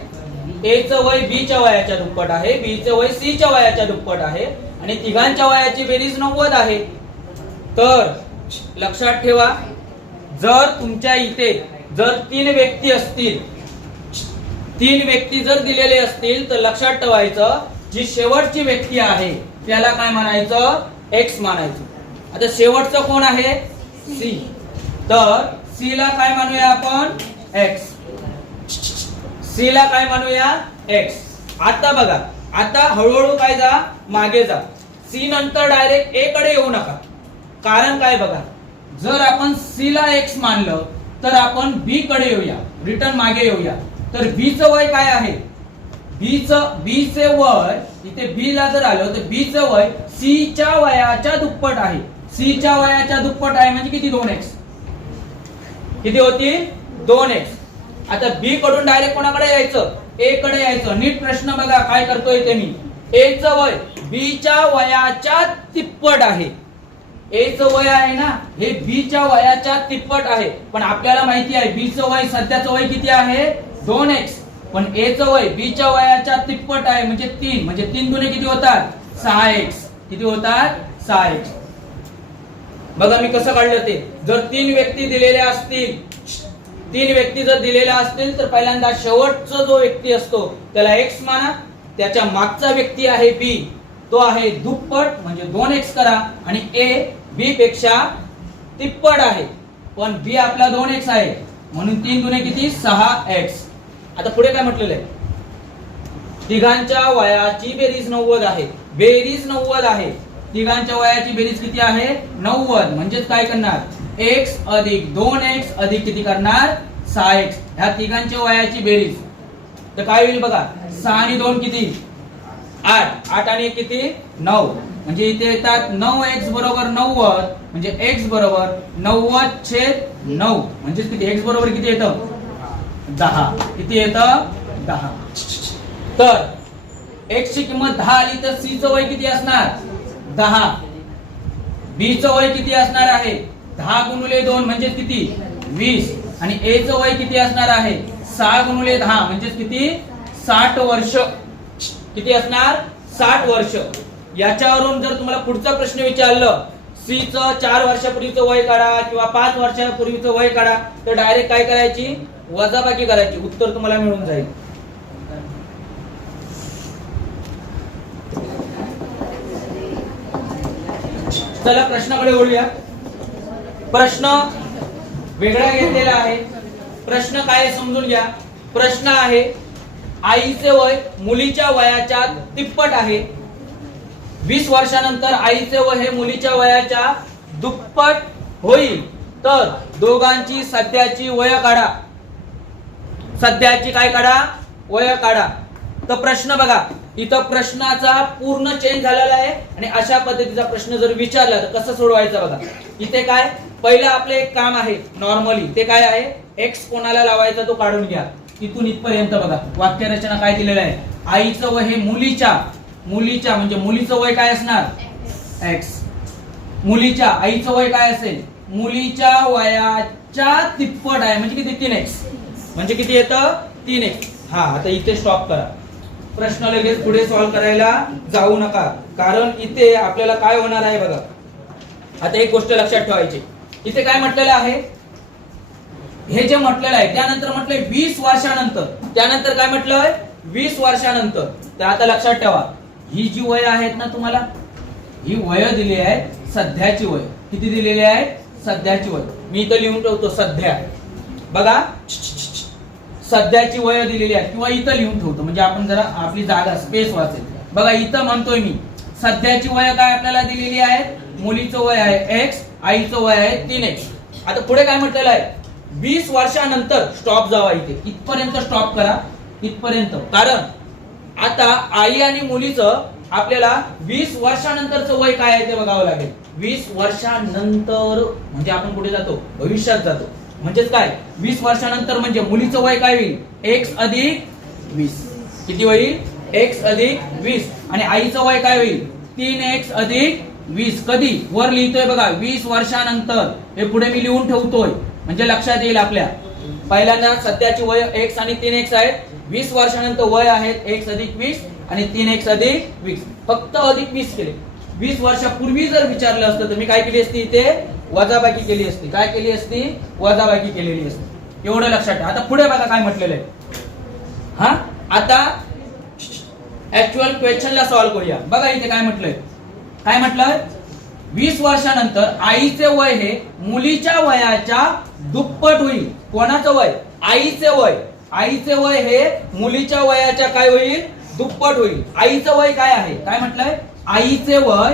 ए चं वय बी च्या वयाच्या दुप्पट आहे, बी चं वय सी च्या वयाच्या दुप्पट आहे आणि तिघांच्या वयाची बेरीज 90 आहे. तर लक्षात ठेवा, जर तुमच्या इथे जर 3 व्यक्ती असतील, 3 व्यक्ती जर दिलेले असतील तर लक्षात ठेवायचं जी शेवटची व्यक्ती आहे त्याला काय म्हणायचं x मानायचं. आता शेवटचं कोण आहे सी, तर सी ला काय मानूया आपण x, सी ला काय मानूया x. आता बघा, आता हळूहळू काय जा मागे जा. सी नंतर डायरेक्ट ए कडे येऊ नका. कारण काय बघा, जर आपण सी ला x मानलं तर आपण बी कडे येऊया, रिटर्न मागे येऊया. तर बी चं वय काय आहे, बी चे वय इथे बी ला जर आलं तर बी चं वय सी च्या वयाच्या दुप्पट आहे. सी च्या वयाच्या दुप्पट आहे म्हणजे किती 2x, किती होती 2x. आता बी कडून डायरेक्ट कोणाकडे यायचं ए कडे यायचं. नीट प्रश्न बघा काय करतोय ते मी. ए चं वय बी च्या वयाच्या तिप्पट आहे. ए चं वय आहे ना हे बी च्या वयाच्या तिप्पट आहे. पण आपल्याला माहिती आहे बी चं वय सध्याचं वय किती आहे 2x. पण ए चं वय बी च्या वयाच्या तिप्पट आहे म्हणजे 3. म्हणजे 3 गुणे किती होतात 6x. किती होतात 6x. बघा मी कसं काढलं ते. जर 3 व्यक्ती दिलेल्या असतील, 3 व्यक्ती जर दिलेल्या असतील तर पहिल्यांदा शेवटचा जो व्यक्ती असतो त्याला x माना, त्याच्या मागचा व्यक्ती आहे बी तो आहे दुप्पट म्हणजे 2x करा आणि a b पेक्षा तिप्पट आहे, पण b आपला 2x आहे म्हणून 3 दुने किती 6x. आता पुढे काय म्हटलेलं आहे, तिघांच्या वयाची बेरीज 90 आहे. बेरीज 90 आहे, तिघांच्या वयाची बेरीज किती आहे 90, म्हणजेच काय करणार x अधिक 2x अधिक किती करणार 6x. ह्या तिघांच्या वयाची बेरीज तर काय होईल बघा, 6 आणि 2 किती 8, 8 आणि 1 किती 9, म्हणजे इथे येतात 9x बरोबर 90, म्हणजे x बरोबर 90/9, म्हणजे किती x बरोबर किती येतं 10. किती येतं 10. तर x ची किंमत 10 आली तर c चं वय किती असणार 10, b चं वय किती असणार आहे 10 गुणिले 2 म्हणजे किती 20, आणि a चं वय किती असणार आहे 6 गुणिले 10 म्हणजे किती 60 वर्ष. किती असणार 60 वर्ष. याच्यावरून जर तुम्हाला पुढचा प्रश्न विचारलं सी चं 4 वर्षापूर्वीचं वय काढा किंवा 5 वर्षापूर्वीचं वय काढा, तर डायरेक्ट काय करायची वजाबाकी करायची, उत्तर तुम्हाला मिळून जाईल. चला प्रश्नाकडे वळूया. प्रश्न वेगळा घेतलेला आहे. प्रश्न काय समजून घ्या. प्रश्न आहे आईचे वय मुलीच्या वयाच्या तिप्पट आहे. 20 वर्षानंतर आईचे वय हे मुलीच्या वयाच्या दुप्पट होईल, तर दोघांची सध्याची वय काढा. सध्याची काय काढा वय काढा. तर प्रश्न बघा, इथं प्रश्नाचा पूर्ण चेंज झालेला आहे आणि अशा पद्धतीचा प्रश्न जर विचारला तर कसं सोडवायचं बघा. इथे काय पहिलं आपलं एक काम आहे नॉर्मली, ते काय आहे एक्स कोणाला लावायचा तो काढून घ्या. इथून इथपर्यंत बघा वाक्यरचना काय दिलेलं आहे, आईचं वय हे मुलीच्या म्हणजे मुलीचं वय काय असणार एक्स, मुलीच्या आईचं वय काय असेल मुलीच्या वयाच्या तिप्पट आहे म्हणजे किती 3x, म्हणजे किती येतं 3x. हा आता इथे स्टॉप करा. प्रश्न लगेच पुढे सॉल्व्ह करायला जाऊ नका, कारण इथे आपल्याला काय होणार आहे बघा. आता एक गोष्ट लक्षात ठेवायची, इथे काय म्हटलेलं आहे, हे जे म्हटलेलं आहे त्यानंतर म्हटलंय 20 वर्षानंतर, त्यानंतर काय म्हटलंय 20 वर्षानंतर. तर आता लक्षात ठेवा ही जी वय आहेत ना तुम्हाला, ही वय दिली आहे सध्याची वय. किती दिलेली आहे सध्याची वय. मी इथं लिहून ठेवतो सध्या, बघा सध्याची वय दिलेली आहे, किंवा इथं लिहून ठेवतो म्हणजे आपण जरा आपली जागा स्पेस वाचेल. बघा इथं म्हणतोय मी सध्याची वय काय आपल्याला दिलेली आहे, मुलीचं वय आहे x, आईचं वय आहे 3x. आता पुढे काय म्हटलेलं आहे 20 वर्षानंतर, स्टॉप जावा इथे, इथपर्यंत स्टॉप करा इथपर्यंत, कारण आता आई आणि मुलीचं आपल्याला 20 वर्षानंतरचं वय काय आहे ते बघावं लागेल. 20 वर्षानंतर म्हणजे आपण कुठे जातो भविष्यात जातो. म्हणजेच काय 20 वर्षानंतर म्हणजे मुलीचं वय काय होईल x अधिक 20. किती होईल x अधिक 20, आणि आईचं वय काय होईल 3x अधिक 20. कधी वर लिहितोय बघा 20 वर्षानंतर, हे पुढे मी लिहून ठेवतोय म्हणजे लक्षात येईल आपल्या. पहिल्यांदा सध्याची वय x आणि 3x आहे, 20 वर्षानंतर वय आहेत x अधिक 20 आणि 3x अधिक 20. फक्त अधिक 20 केले. 20 वर्षापूर्वी जर विचारलं असतं तर मी काय केली असती इथे वजाबाकी केली असती. काय केली असती वजाबाकी केलेली असती. एवढं लक्षात ठेवा. आता पुढे बघा काय म्हटलेलं आहे. हा आता ऍक्च्युअल क्वेश्चनला सॉल्व्ह करूया. बघा इथे काय म्हटलंय, काय म्हटलंय 20 वर्षानंतर आईचे वय हे मुलीच्या वयाच्या दुप्पट होईल. कोणाचं वय आईचे वय, आईचे वय हे मुलीच्या वयाच्या काय होईल दुप्पट होईल. आईचं वय काय आहे, काय म्हटलंय आईचे वय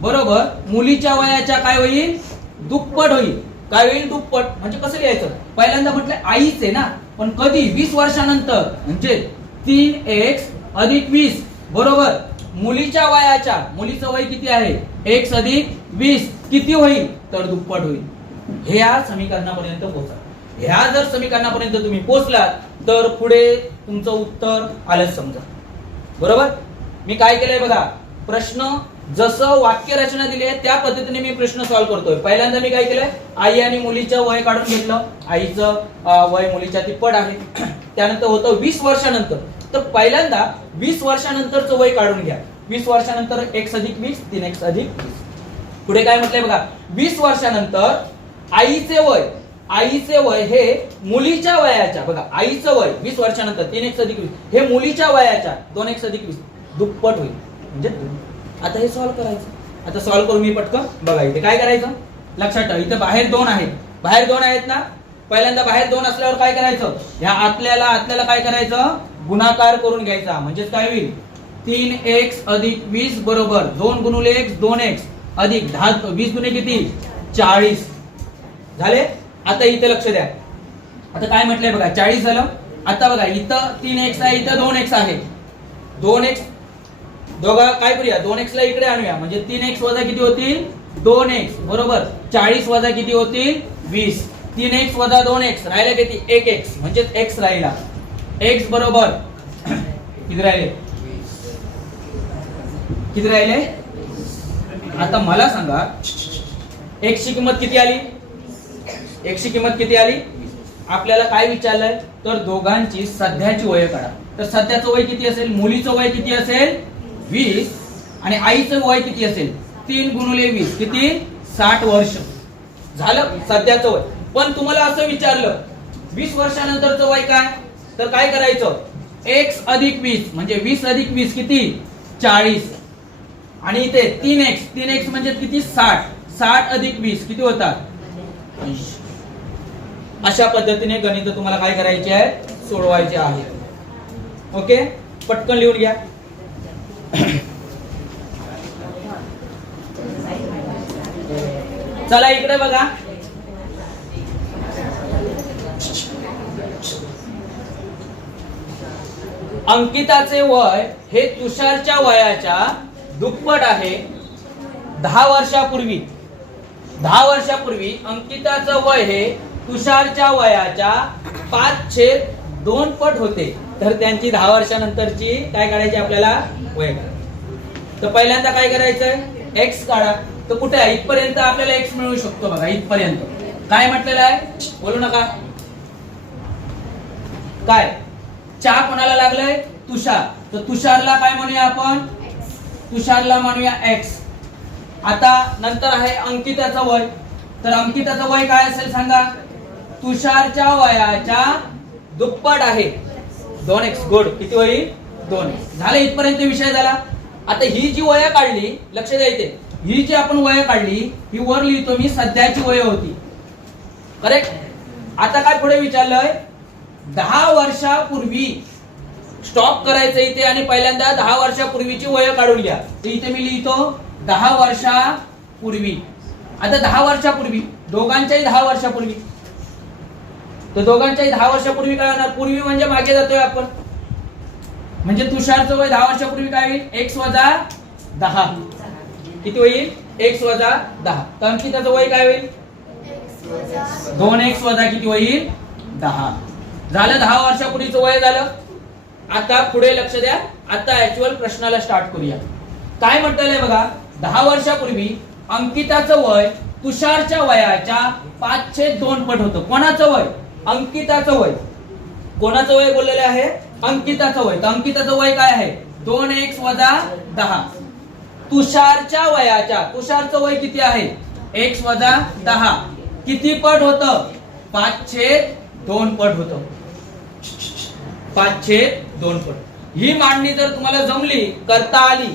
बरोबर मुलीच्या वयाच्या काय होईल दुप्पट होईल. काय होईल दुप्पट, म्हणजे कसं लिहायचं, पहिल्यांदा म्हटलं आईच आहे ना, पण कधी 20 वर्षानंतर, म्हणजे 3x अधिक 20 बरोबर मुलीच्या वयाच्या, मुलीचं वय किती आहे x अधिक 20 किती होईल तर दुप्पट होईल. ह्या समीकरणापर्यंत पोहोचा. ह्या जर समीकरणापर्यंत तुम्ही पोहोचलात तर पुढे तुमचं उत्तर आलंच समजा. बरोबर. मी काय केलंय बघा, प्रश्न जसं वाक्य रचना दिली आहे त्या पद्धतीने मी प्रश्न सॉल्व्ह करतोय. पहिल्यांदा मी काय केलंय आई आणि मुलीचं वय काढून घेतलं. आईचं वय मुलीच्या तिप्पट आहे. त्यानंतर होतं 20 वर्षानंतर, तर पहिल्यांदा 20 वर्षानंतरचं वय काढून घ्या. 20 वर्षानंतर x अधिक 20 3x अधिक 20. पुढे काय म्हटलंय बघा 20 वर्षानंतर आईचे वय, आईचे वय हे मुलीच्या वयाच्या, बघा आईचं वय 20 वर्षानंतर 3x अधिक 20 हे मुलीच्या वयाच्या 2x अधिक 20 दुप्पट होईल. म्हणजे आता हे सॉल्व्ह करायचं. आता सॉल्व्ह करू मी पटकन. बघा इथे काय करायचं लक्षात ठेवा. इथे बाहेर 2 आहेत. बाहेर 2 आहेत ना. पहिल्यांदा बाहेर 2 असल्यावर काय करायचं, ह्या आतल्याला काय करायचं, गुणाकार करून घ्यायचा. म्हणजेच काय होईल, 3x अधिक 20 बरोबर 2 गुणिले x 2x अधिक 10 20 गुणे किती 40 झाले. आता इथे लक्ष द्या. आता काय म्हटलंय बघा 40 झालं. आता बघा इथं 3x आहे, इथं 2x आहे. 2x दोघा काय करूया, 2x ला इकडे आणूया. म्हणजे 3x वजा किती होतील 2x बरोबर 40 वजा किती होतील 20. 3x वजा 2x राहिला किती 1x म्हणजे x राहिला. x बरोबर किती राहिले, किती राहिले. आता मला सांगा x ची किंमत किती आली, x ची किंमत किती आली. आपल्याला काय विचारलंय तर दोघांची सध्याची वय काढा. तर सध्याचं वय किती असेल, मुलीचं वय किती असेल 20 आणि आईचं वय किती असेल 3 गुणिले 20 किती 60 वर्ष झालं सध्याचं वय. पण तुम्हाला असं विचारलं 20 वर्षानंतरचं वय काय, तर काय करायचं x अधिक 20 म्हणजे 20 अधिक 20 किती 40 आणि इथे 3x म्हणजे किती 60 अधिक 20 किती होतात 80. अशा पद्धतीने गणित तुम्हाला काय करायचे आहे सोडवायचे आहे. ओके पटकन लिहून घ्या. चला इकडे बघा. अंकिताचे वय हे तुषारच्या वयाच्या दुप्पट आहे. 10 वर्षापूर्वी अंकिताचं वय हे तुषारच्या वयाच्या 5/2 पट होते. तर त्यांची 10 वर्षानंतरची काय काढायची आपल्याला वय. तर पहिल्यांदा काय करायचंय x काढा. तर कुठे आहे इथपर्यंत आपल्याला x मिळू शकतो. बघा इथपर्यंत काय म्हटलेलं आहे बोलू नका. काय चहा कोणाला लागलंय तुषार. तर तुषारला काय म्हणूया आपण, तुषारला म्हणूया x. आता नंतर आहे अंकिताचं वय. तर अंकिताचं वय काय असेल सांगा, तुषारच्या वयाच्या दुप्पट आहे 2x. गुड किती होईल 2x. झालं इथपर्यंत विषय झाला. आता ही जी वय काढली लक्ष द्या इथे, ही जी आपण वय काढली ही वर लिहितो मी सध्याची वय होती करेक्ट. आता काय पुढे विचारलंय 10 वर्षापूर्वी स्टॉप करायचं इथे आणि पहिल्यांदा 10 वर्षापूर्वीची वय काढून घ्या. तर इथे मी लिहितो 10 वर्षापूर्वी. आता 10 वर्षापूर्वी दोघांच्याही 10 वर्षापूर्वी. तर दोघांच्याही 10 वर्षापूर्वी काय होणार, पूर्वी म्हणजे मागे जातोय आपण. म्हणजे तुषारचं वय 10 वर्षापूर्वी काय होईल x वजा 10 किती होईल x वजा 10. तर अंकिताचं वय काय होईल 2x वजा किती होईल 10. झालं 10 वर्षापूर्वीचं वय झालं. आता पुढे लक्ष द्या. आता ऍक्च्युअल प्रश्नाला स्टार्ट करूया. काय म्हटलंय बघा 10 वर्षापूर्वी अंकिताचं वय तुषारच्या वयाच्या 5/2 पट होतं. कोणाचं वय अंकिताचं वय. कोणाचं वय बोललेलं आहे अंकिताचं वय. तर अंकिताचं वय काय आहे 2x वजा 10. तुषारच्या वयाच्या, तुषारचं वय किती आहे x वजा 10 किती पट होतं 5/2 पट होतं. 5/2 पट. ही मांडणी जर तुम्हाला जमली करता आली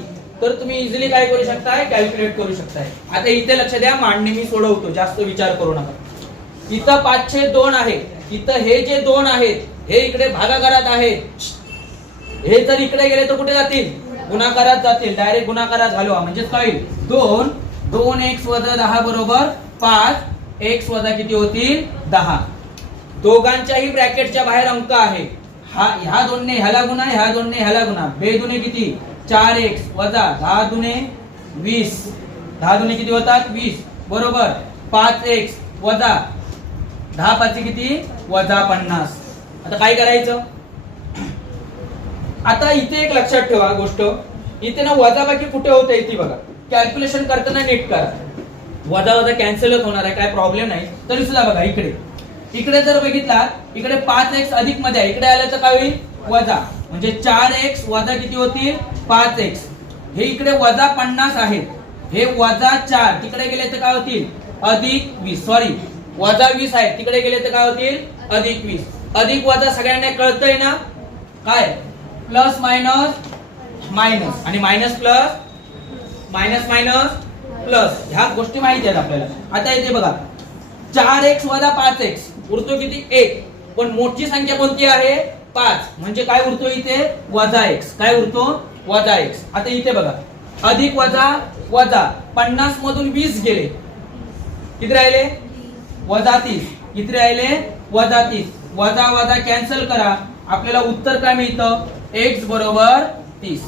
तर तुम्ही इझिली काय करू शकताय कॅल्क्युलेट करू शकताय. आता इथे लक्ष द्या मांडणी मी सोडवतो जास्त विचार करू नका. इथं 5/2 आहे. इथं हे जे 2 आहेत हे इकडे भागाकारात आहेत. हे जर इकडे गेले तर कुठे जातील गुणाकारात जातील. डायरेक्ट गुणाकारात घालवा म्हणजे काय होईल 2x वजा 10 बरोबर 5x वजा किती होतील 10. दोघांच्याही ब्रॅकेटच्या बाहेर अंक आहे. ह्या दोनने ह्याला गुणा, ह्या दोनने ह्याला गुणा. बेदुने किती 4x वजा 10 दुने 20. 10 दुने किती होतात 20 बरोबर 5x वजा 10 5 किती वजा 50. आता काय करायचं. आता इथे एक लक्षात ठेवा गोष्ट, इथे ना वजाबाकी कुठे होते इथे बघा. कॅल्क्युलेशन करताना नीट करा. वजा वजा कॅन्सलच होणार आहे काय प्रॉब्लेम नाही. तरी सुद्धा बघा इकडे जर बघितला इकडे 5x अधिक मध्ये आहे. इकडे आलं तर काय होईल वजा म्हणजे 4x वजा किती होतील 5x. हे इकडे वजा 50 आहेत. हे वजा 4 तिकडे गेले तर काय होतील अधिक 20. सॉरी वजा 20 आहे तिकडे गेले तर काय होतील अधिक 20. अधिक वजा सगळ्यांना कळतंय ना काय प्लस मायनस मायनस आणि minus plus minus minus plus, ह्या गोष्टी माहिती आहेत आपल्याला. आता इथे बघा 4x वजा 5x उरतो किती 1, पण मोठी संख्या कोणती आहे 5, म्हणजे काय उरतो इथे वजा x, काय उरतो वजा x. आता इथे बघा अधिक वजा वजा 50 मधून 20 गेले, किती राहिले वजा 30, किती राहिले वजा 30, वजा वजा कॅन्सल करा, आपल्याला उत्तर काय मिळतं x बरोबर 30.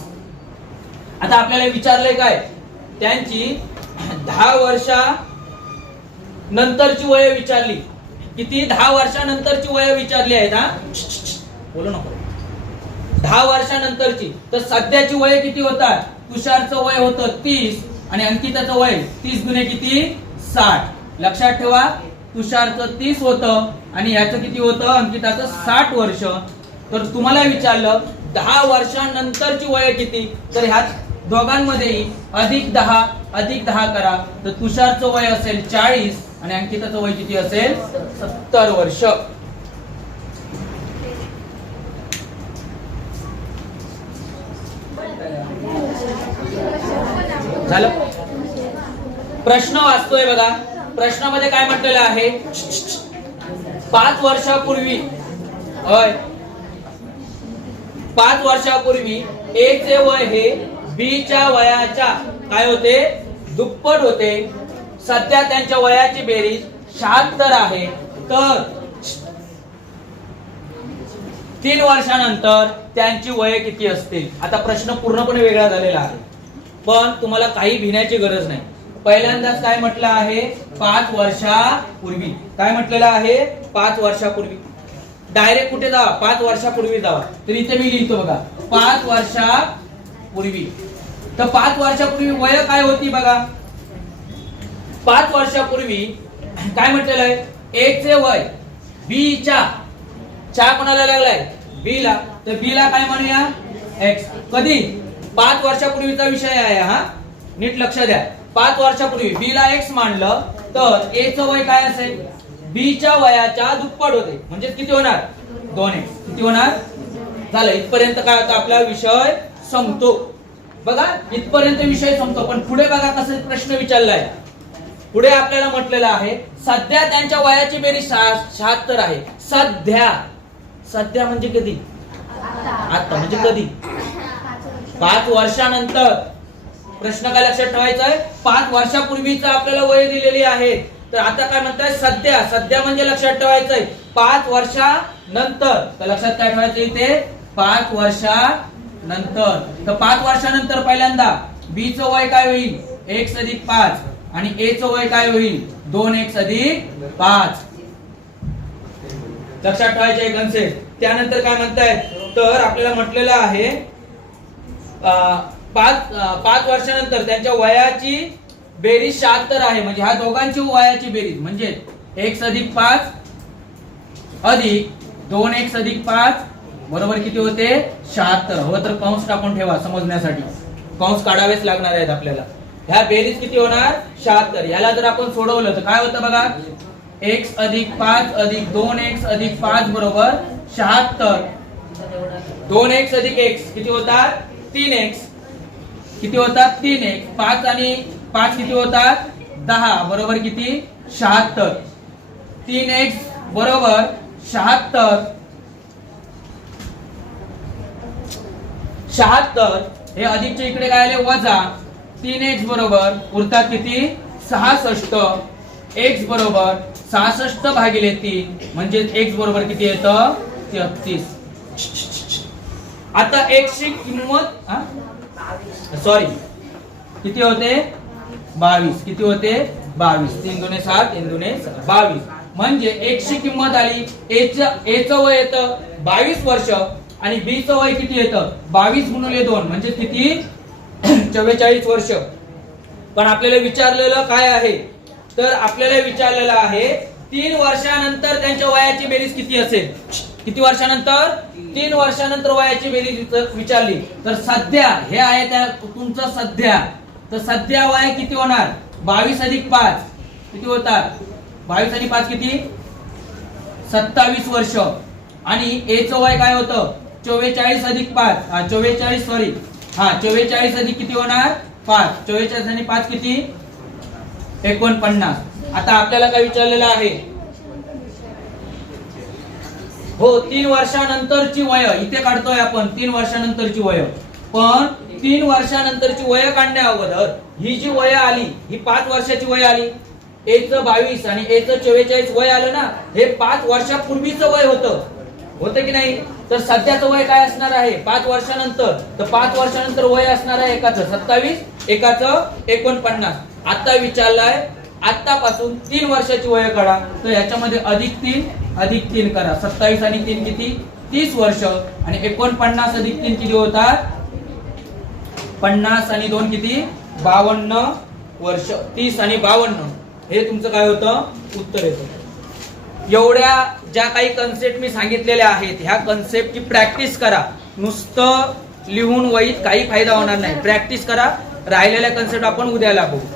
आता आपल्याला विचारलंय काय त्यांची 10 वर्षा नंतरची वय विचारली, किती 10 वर्षानंतरची वय विचारली आहेत. हा बोलू नको. 10 वर्षानंतरची, तर सध्याची वय किती होतात, तुषारचं वय होतं 30 आणि अंकिताचं वय 30 गुणे किती 60. लक्षात ठेवा तुषारचं 30 होतं आणि याचं किती होतं अंकिताचं 60 वर्ष. तर तुम्हाला विचारलं 10 वर्षानंतरची वय किती, तर ह्या दोघांमध्येही अधिक 10 करा, तर तुषारचं वय असेल 40 आणि अंकिताचं वय किती असेल 70 वर्ष. झालं. प्रश्न वाचतोय बघा, प्रश्नामध्ये काय म्हटलेलं आहे 5 वर्षापूर्वी 5 वर्षापूर्वी A चे वय हे B च्या वयाच्या काय होते दुप्पट होते, सध्या त्यांच्या वयाची बेरीज 76 आहे, तर 3 वर्षानंतर त्यांची वय किती असतील. आता प्रश्न पूर्णपणे वेगळा झालेला आहे, पण तुम्हाला काही भिण्याची गरज नाही. पहिल्यांदाच काय म्हटलं आहे 5 वर्षापूर्वी, काय म्हटलेलं आहे 5 वर्षापूर्वी. डायरेक्ट कुठे जावा 5 वर्षापूर्वी जावा, तर इथे मी लिहितो बघा 5 वर्षापूर्वी. तर 5 वर्षापूर्वी वय काय होती बघा, 5 वर्षापूर्वी काय म्हटलेलं आहे A चे वय B च्या कोणाला लागलाय B ला, तर B ला काय म्हणूया x. कधी 5 वर्षापूर्वीचा विषय आहे हा, नीट लक्ष द्या. 5 वर्षापूर्वी B ला x मानलं तर A चं वय काय असेल B च्या वयाच्या दुप्पट होते, म्हणजे किती होणार 2x. किती होणार झालं. इथपर्यंत काय होता आपला विषय संपतो. बघा इथपर्यंत विषय संपतो, पण पुढे बघा कसं प्रश्न विचारलाय. पुढे आपल्याला म्हटलेलं आहे सध्या त्यांच्या वयाची बेरीज 76 आहे. सध्या म्हणजे कधी, आता म्हणजे कधी 5 वर्षानंतर. प्रश्न काय लक्षात ठेवायचा आहे 5 वर्षापूर्वीच आपल्याला वय दिलेली आहे, तर आता काय म्हणताय सध्या म्हणजे लक्षात ठेवायचं आहे 5 वर्षानंतर. तर लक्षात काय ठेवायचं इथे 5 वर्षानंतर. तर 5 वर्षानंतर पहिल्यांदा B चं वय काय होईल x अधिक 5 आणि A चं वय काय होईल 2x अधिक 5. लक्षात ठेवायचे कन्सेप्ट. त्यानंतर काय म्हणताय तर आपल्याला म्हटलेलं आहे 5 वर्षानंतर त्यांच्या वयाची बेरीज 76 आहे, म्हणजे ह्या दोघांची वयाची बेरीज म्हणजे x अधिक 5 अधिक 2x अधिक 5 बरोबर किती होते 76. हो तर कंस टाकून ठेवा समजण्यासाठी, कंस काढावेच लागणार आहेत आपल्याला. ह्या बेरीज किती होणार 76. याला जर आपण सोडवलं तर काय होतं बघा x अधिक 5 अधिक 2x अधिक 5 बरोबर 76. 2x अधिक x किती होतात 3x, किती होतात 3x. 5 आणि 5 किती होतात 10 बरोबर किती 76. 3x बरोबर 76. 76 हे अधिकच्या इकडे काय आले वजा 3x बरोबर उरतात किती 66. x बरोबर 66 भागिले 3 म्हणजे x बरोबर किती येतं 33. आता x ची किंमत सॉरी किती होते 22. किती होते 22. 3 दुने 7 3 दुने 22. म्हणजे x ची किंमत आली a चं वय येतं 22 वर्ष आणि B चं वय किती येतं 22 गुणिले 2 म्हणजे किती 44 वर्ष. पण आपल्याला विचारलेलं काय आहे तर आपल्याला विचारलेलं आहे 3 वर्षानंतर त्यांच्या वयाची बेरीज किती असेल. किती वर्षानंतर 3 वर्षानंतर वयाची बेरीज विचारली. तर सध्या हे आहे त्या तुमचं सध्या, तर सध्या वय किती होणार 22 अधिक 5 किती होतात 22 आणि 5 किती 27 वर्ष आणि A चं वय काय होतं 44 अधिक 5 44 सॉरी 44 अधिक किती होणार 5, 44 आणि 5 किती 49. आता आपल्याला काय विचारलेलं आहे, हो 3 वर्षानंतरची वय इथे काढतोय आपण, 3 वर्षानंतरची वय. पण 3 वर्षानंतरची वय काढण्या अगोदर ही जी वय आली ही 5 वर्षाची वय आली. एचं 22 आणि एचं 44 वय आलं ना, हे 5 वर्षापूर्वीचं वय होतं की नाही. तर सध्याचं वय काय असणार आहे 5 वर्षानंतर, तर 5 वर्षानंतर वय असणार आहे एकाचं 27, एकाचं 49. आता विचारलाय आतापासून 3 वर्षाची वय काढा, तर याच्यामध्ये अधिक 3 करा. 27 आणि 3 किती 30 वर्ष आणि 49 अधिक 3 किती होतात 50 आणि 2 किती 52 वर्ष. 30 आणि 52 हे तुमचं काय होतं उत्तर येतं. एवढ्या ज्या काही कन्सेप्ट मी सांगितलेल्या आहेत ह्या कन्सेप्टची प्रॅक्टिस करा. नुसतं लिहून वहीत काही फायदा होणार नाही. प्रॅक्टिस करा. राहिलेल्या कन्सेप्ट आपण उद्याला बघू.